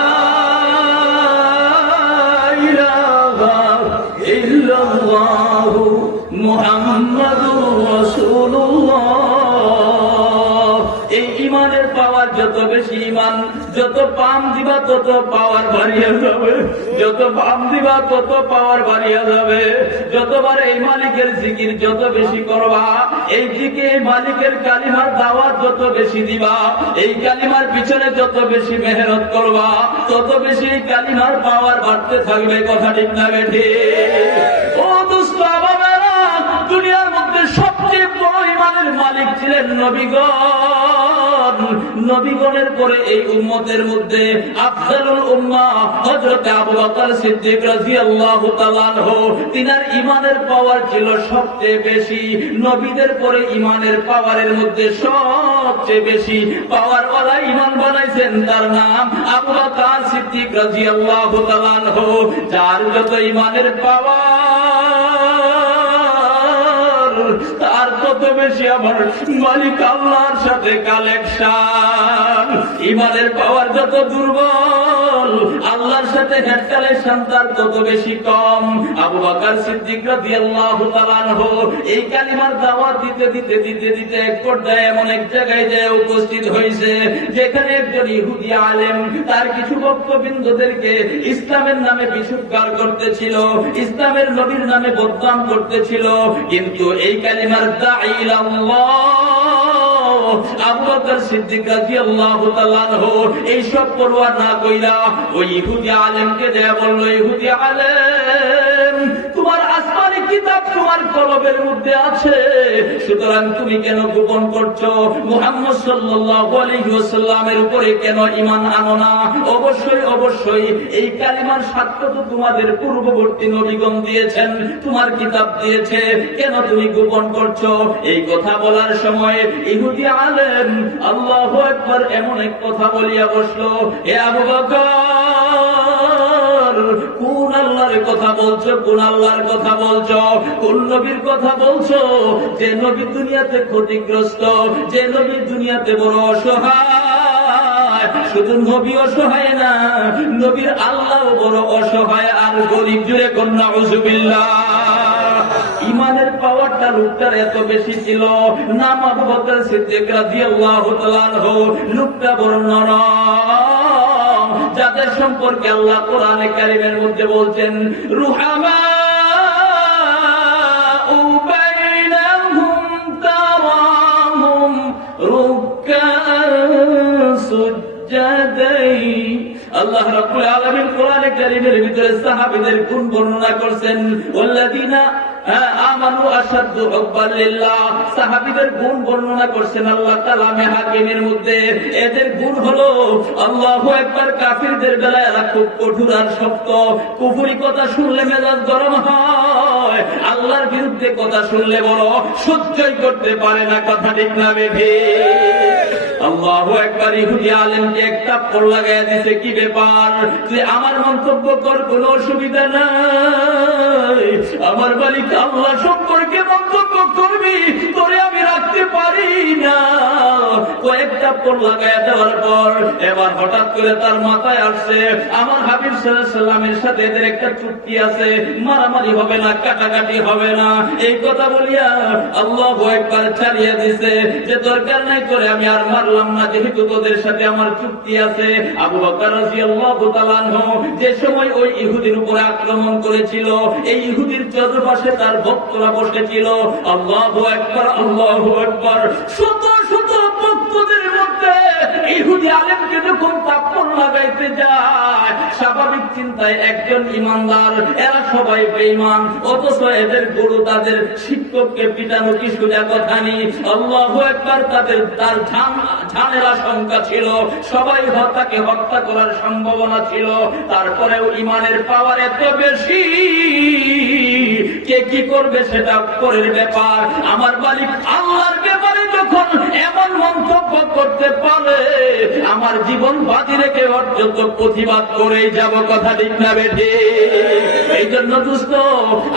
ইলাহা ইল্লাল্লাহ, মুহাম্মাদুর রাসূলুল্লাহ। এই ঈমানের পাওয়ার যত বেশি, ঈমান যত পাম দিবা তত পাওয়ার বাড়িয়ে যাবে, যত পাম দিবা তত পাওয়ার বাড়িয়ে যাবে। যতবার এই মালিকের জিকির যত বেশি করবা, এই দিকে মালিকের কালিমার দাওয়াত যত বেশি দিবা, এই কালিমার পিছনে যত বেশি মেহনত করবা, তত বেশি কালিমার পাওয়ার বাড়তে থাকবে। কথা ঠিক না বেঠে? ও দোস্ত বাবারা, দুনিয়ার মধ্যে সবচেয়ে বড় ঈমানের মালিক ছিলেন নবীগণ। কারণ নবীগণের পরে এই উম্মতের মধ্যে আফজালুল উম্মাহ হযরত আবু বকর সিদ্দিক রাদিয়াল্লাহু তাআলা আনহু, তিনার ঈমানের পাওয়ার ছিল সবচেয়ে বেশি। নবীদের পরে ঈমানের পাওয়ারের মধ্যে সবচেয়ে বেশি পাওয়ারওয়ালা ঈমান বানাইছেন, তার নাম আবু বকর সিদ্দিক রাদিয়াল্লাহু তাআলা আনহু। যার যত ঈমানের পাওয়ার, তার তত বেশি আমার মালিক আল্লাহর সাথে কালেকশন। ঈমানের পাওয়ার যত দুর্বল, আল্লাহর সাথে হেড কালেকশন তার তত বেশি কম। আবু বকর সিদ্দিক রাদিয়াল্লাহু তাআলা আনহু এই কালিমার দাওয়াত দিতে দিতে দিতে দিতে এক পর্যায়ে এমন এক জায়গায় যায় উপস্থিত হয়েছে, যেখানে একজন ইহুদি আলেম তার কিছু বক্তবৃন্দদেরকে ইসলামের নামে বিশুদ্ধার করতেছিল, ইসলামের নবীর নামে বদনাম করতেছিল। কিন্তু এই কালিমার দাঈ ইলাল্লাহ আবু বকর সিদ্দিক রাদিয়াল্লাহু তাআলা আনহু এইসব পরোয়া না কইরা ওই ইহুদি আলেমকে দেয়া বলল, ইহুদি আলেম, তোমার আসমানি কিতাব তোমার কলবের মধ্যে আছে, সুতরাং তুমি কেন গোপন করছো? মুহাম্মদ সাল্লাল্লাহু আলাইহি ওয়াসাল্লামের উপরে কেন ঈমান আনো না? অবশ্যই অবশ্যই এই কালিমার সাক্ষ্য তো তোমাদের পূর্ববর্তী নবীগণ দিয়েছেন, তোমার কিতাব দিয়েছে, কেন তুমি গোপন করছো? এই কথা বলার সময় ইহুদি আলেম আল্লাহু আকবার এমন এক কথা বলিয়া বসলো, হে আবু বকর, কোন আল্লাহর কথা বলছো? কোন আল্লাহর কথা বলছো? কোন নবীর কথা বলছো? যে নবী দুনিয়াতে ক্ষতিগ্রস্ত, যে নবী দুনিয়াতে বড় অসহায়। শুধু নবী অসহায় না, নবীর আল্লাহ বড় অসহায় আর গরিব। জুড়ে কোন নাউযুবিল্লাহ। ঈমানের পাওয়ারটা লোকটার এত বেশি ছিল, নাম আবু বকর সিদ্দিক রাদিয়াল্লাহু তাআলা আনহু। লোকটা বড় নরম, যাদের সম্পর্কে আল্লাহ কোরআনে কারীমের মধ্যে বলছেন, রুহামা বাইনাহুম তারাহুম রুকআন সুজদাই। আল্লাহ রাব্বুল আলামিন কোরআনে কারীমের ভিতরে সাহাবীদের গুণ বর্ণনা করছেন, ওয়াল্লাযিনা আমানু আশাদ্দু হুব্বান লিল্লাহ। সাহাবীদের গুণ বর্ণনা করছেন আল্লাহ তাআলা হাকিমের মধ্যে। এদের গুণ হলো আল্লাহু আকবার। কাফিরদের বেলায় এরা খুব কঠোর আর শক্ত, কুফরি কথা শুনলে মেজাজ গরম হয়, আল্লাহর বিরুদ্ধে কথা শুনলে বড় সহ্যই করতে পারে না। কথা ঠিক না বেঠে? আল্লাহু আকবার। ইহুদি আলেমকে একটা পড় লাগাইয়া দিছে, কি ব্যাপার? যে আমার মন্তব্য কর, কোনো অসুবিধা নাই, আমার মালিক আল্লাহ সম্পর্কে মন্তব্য করবি, তোরে আমি রাখতে পারি না। কয়েকটা পড় লাগাইয়া দেওয়ার পর এবার হঠাৎ করে তার মাথায় আসছে, আমার হাবিব সাল্লাল্লাহু আলাইহি ওয়াসাল্লামের সাথে এদের একটা চুক্তি আছে, মারামারি হবে না, কাটাকাটি হবে না। এই কথা বলিয়া আল্লাহু আকবার ছাড়িয়ে দিছে, যে দরকার নাই করে আমি আর মারলাম না, যেহেতু তোদের সাথে আমার চুক্তি আছে। আবু বকর রাদিয়াল্লাহু তাআলা আনহু যে সময় ওই ইহুদির উপরে আক্রমণ করেছিল, এই ইহুদির চতুর্পাশে তার ভক্তরা বসেছিল। আল্লাহু আকবার, আল্লাহু আকবার। শত শত ভক্তদের মধ্যে ইহুদি আলেমকে যখন থাপ্পড় লাগাইতে যায়, স্বাভাবিক চিন্তায় একজন ইমানদার, এরা সবাই বেঈমান, অথচ এদের গুরু তাদের শিক্ষককে পিটানো কি সোজা কথা নেই। আল্লাহু আকবার। তার জানের আশঙ্কা ছিল, সবাই তাকে হত্যা করার সম্ভাবনা ছিল। তারপরেও ইমানের পাওয়ার এত বেশি, কে কি করবে সেটা পরের ব্যাপার। আমার মালিক আল্লাহর ব্যাপারে যখন এমন মন্তব্য করতে পারে, আমার জীবন বাজি রেখে অর্যন্ত প্রতিবাদ করেই যাব। কথা ঠিক না বেঠে? এই জন্য দোস্ত,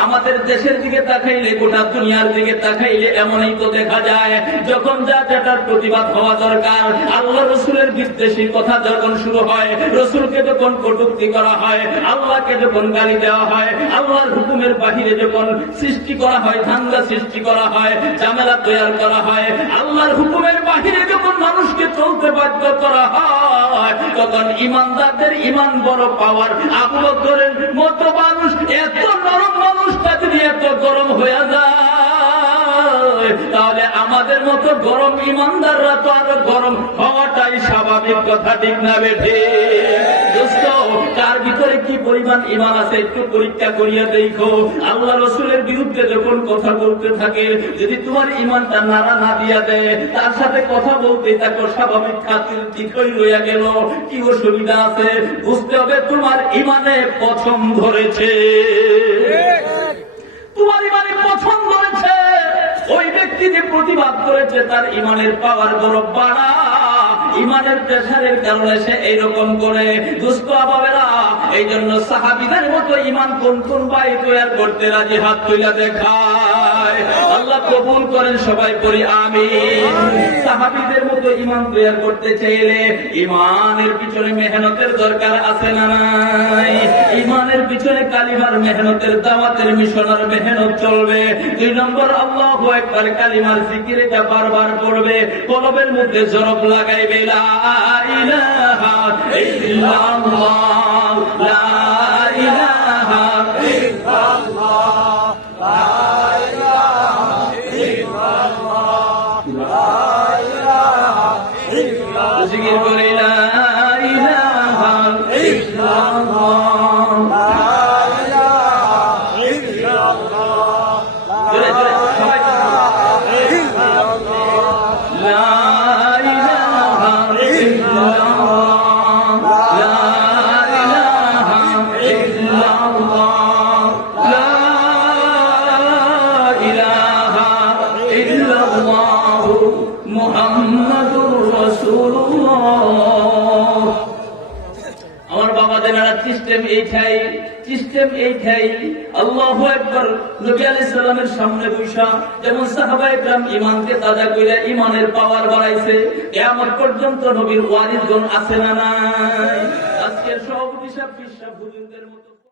আমাদের দেশের দিকে তাকাইলে, গোটা দুনিয়ার দিকে তাকাইলে এমনই তো দেখা যায়, যখন যা যেটার প্রতিবাদ হওয়া দরকার, আল্লাহ রসুলের বিদ্বেষী কথা যখন শুরু হয়, রসুলকে যখন কটূক্তি করা হয়, আল্লাহকে যখন গালি দেওয়া হয়, আল্লাহর হুকুমের বাহিরে যখন সৃষ্টি করা হয়, ধান্দা সৃষ্টি করা হয়, ঝামেলা তৈরি করা হয়, আল্লাহর হুকুমের বাহিরে যখন মানুষকে চলতে বাধ্য করা হয়, তখন ইমানদারদের ইমান বড় পাওয়ার। আবু বকরের মতো মানুষ, এত নরম মানুষটা যদি এত গরম হয়ে যায়, তাহলে আমাদের আমাদের মতো গরম ইমানদাররা তো আরো গরম হওয়াটাই স্বাভাবিক কথা, ঠিক না বেঠে? দোস্ত, কার ভিতরে কি পরিমাণ ইমান আছে একটু পরীক্ষা করিয়া দেখো। আল্লাহ রসুলের বিরুদ্ধে যখন কথা বলতে থাকে, যদি তোমার ইমানটা নাড়া না দিয়া দেয়, তার সাথে কথা বলতে থাকো, স্বাভাবিক খাতির ঠিকই রইয়া গেল, কি অসুবিধা আছে? বুঝতে হবে তোমার ইমানে পছন্দ ধরেছে, তোমার ইমানে পছন্দ ধরেছে। ওই ব্যক্তি যে প্রতিবাদ করেছে তার ইমানের পাওয়ার বড় বাড়া, ইমানের প্রেসারের কারণে সে এইরকম করে। দুস্থ আবাবেরা, এই জন্য সাহাবীদের মতো ইমান কোন কোন ভাই তৈরি করতে রাজি, হাত তুলে দেখায়। আল্লাহ কবুল করেন, সবাই পড়ি আমিন। সাহাবীদের মতো ইমান তৈরি করতে চাইলে ইমানের পিছনে মেহনতের দরকার আছে না নাই? ইমানের পিছনে কালিমার মেহনতের, দাওয়াতের মিশনের মেহনত চলবে। 2 নম্বর, আল্লাহু আকবার কালিমার জিকির এটা বারবার পড়বে, কলবের মধ্যে জরব লাগাইবে, লা ইলাহা ইল্লাল্লাহ, লা ইলাহা ইল্লাল্লাহ, লা ইলাহা ইল্লাল্লাহ, লা ইলাহা ইল্লাল্লাহ। জিকির করে লা ইলাহা ইল্লাল্লাহ, লা ইলাহা ইল্লাল্লাহ। জোরে জোরে সবাই লা ইলাহা ইল্লাল্লাহ, লা ইলাহা ইল্লাল্লাহ, লা ইলাহা ইল্লাল্লাহ, মুহাম্মাদুর রাসূলুল্লাহ। আমার বাবাদের সিস্টেম এইটাই। আল্লাহু আকবার। নবী আলাইহিস সালামের সামনে বৈশা যেমন সাহাবায়ে কেরাম ঈমানকে তাজা কইরা ঈমানের পাওয়ার বাড়াইছে, কিয়ামত পর্যন্ত নবীর ওয়ারিসগণ আছে না নাই? আজকের সভাপতি সাহেব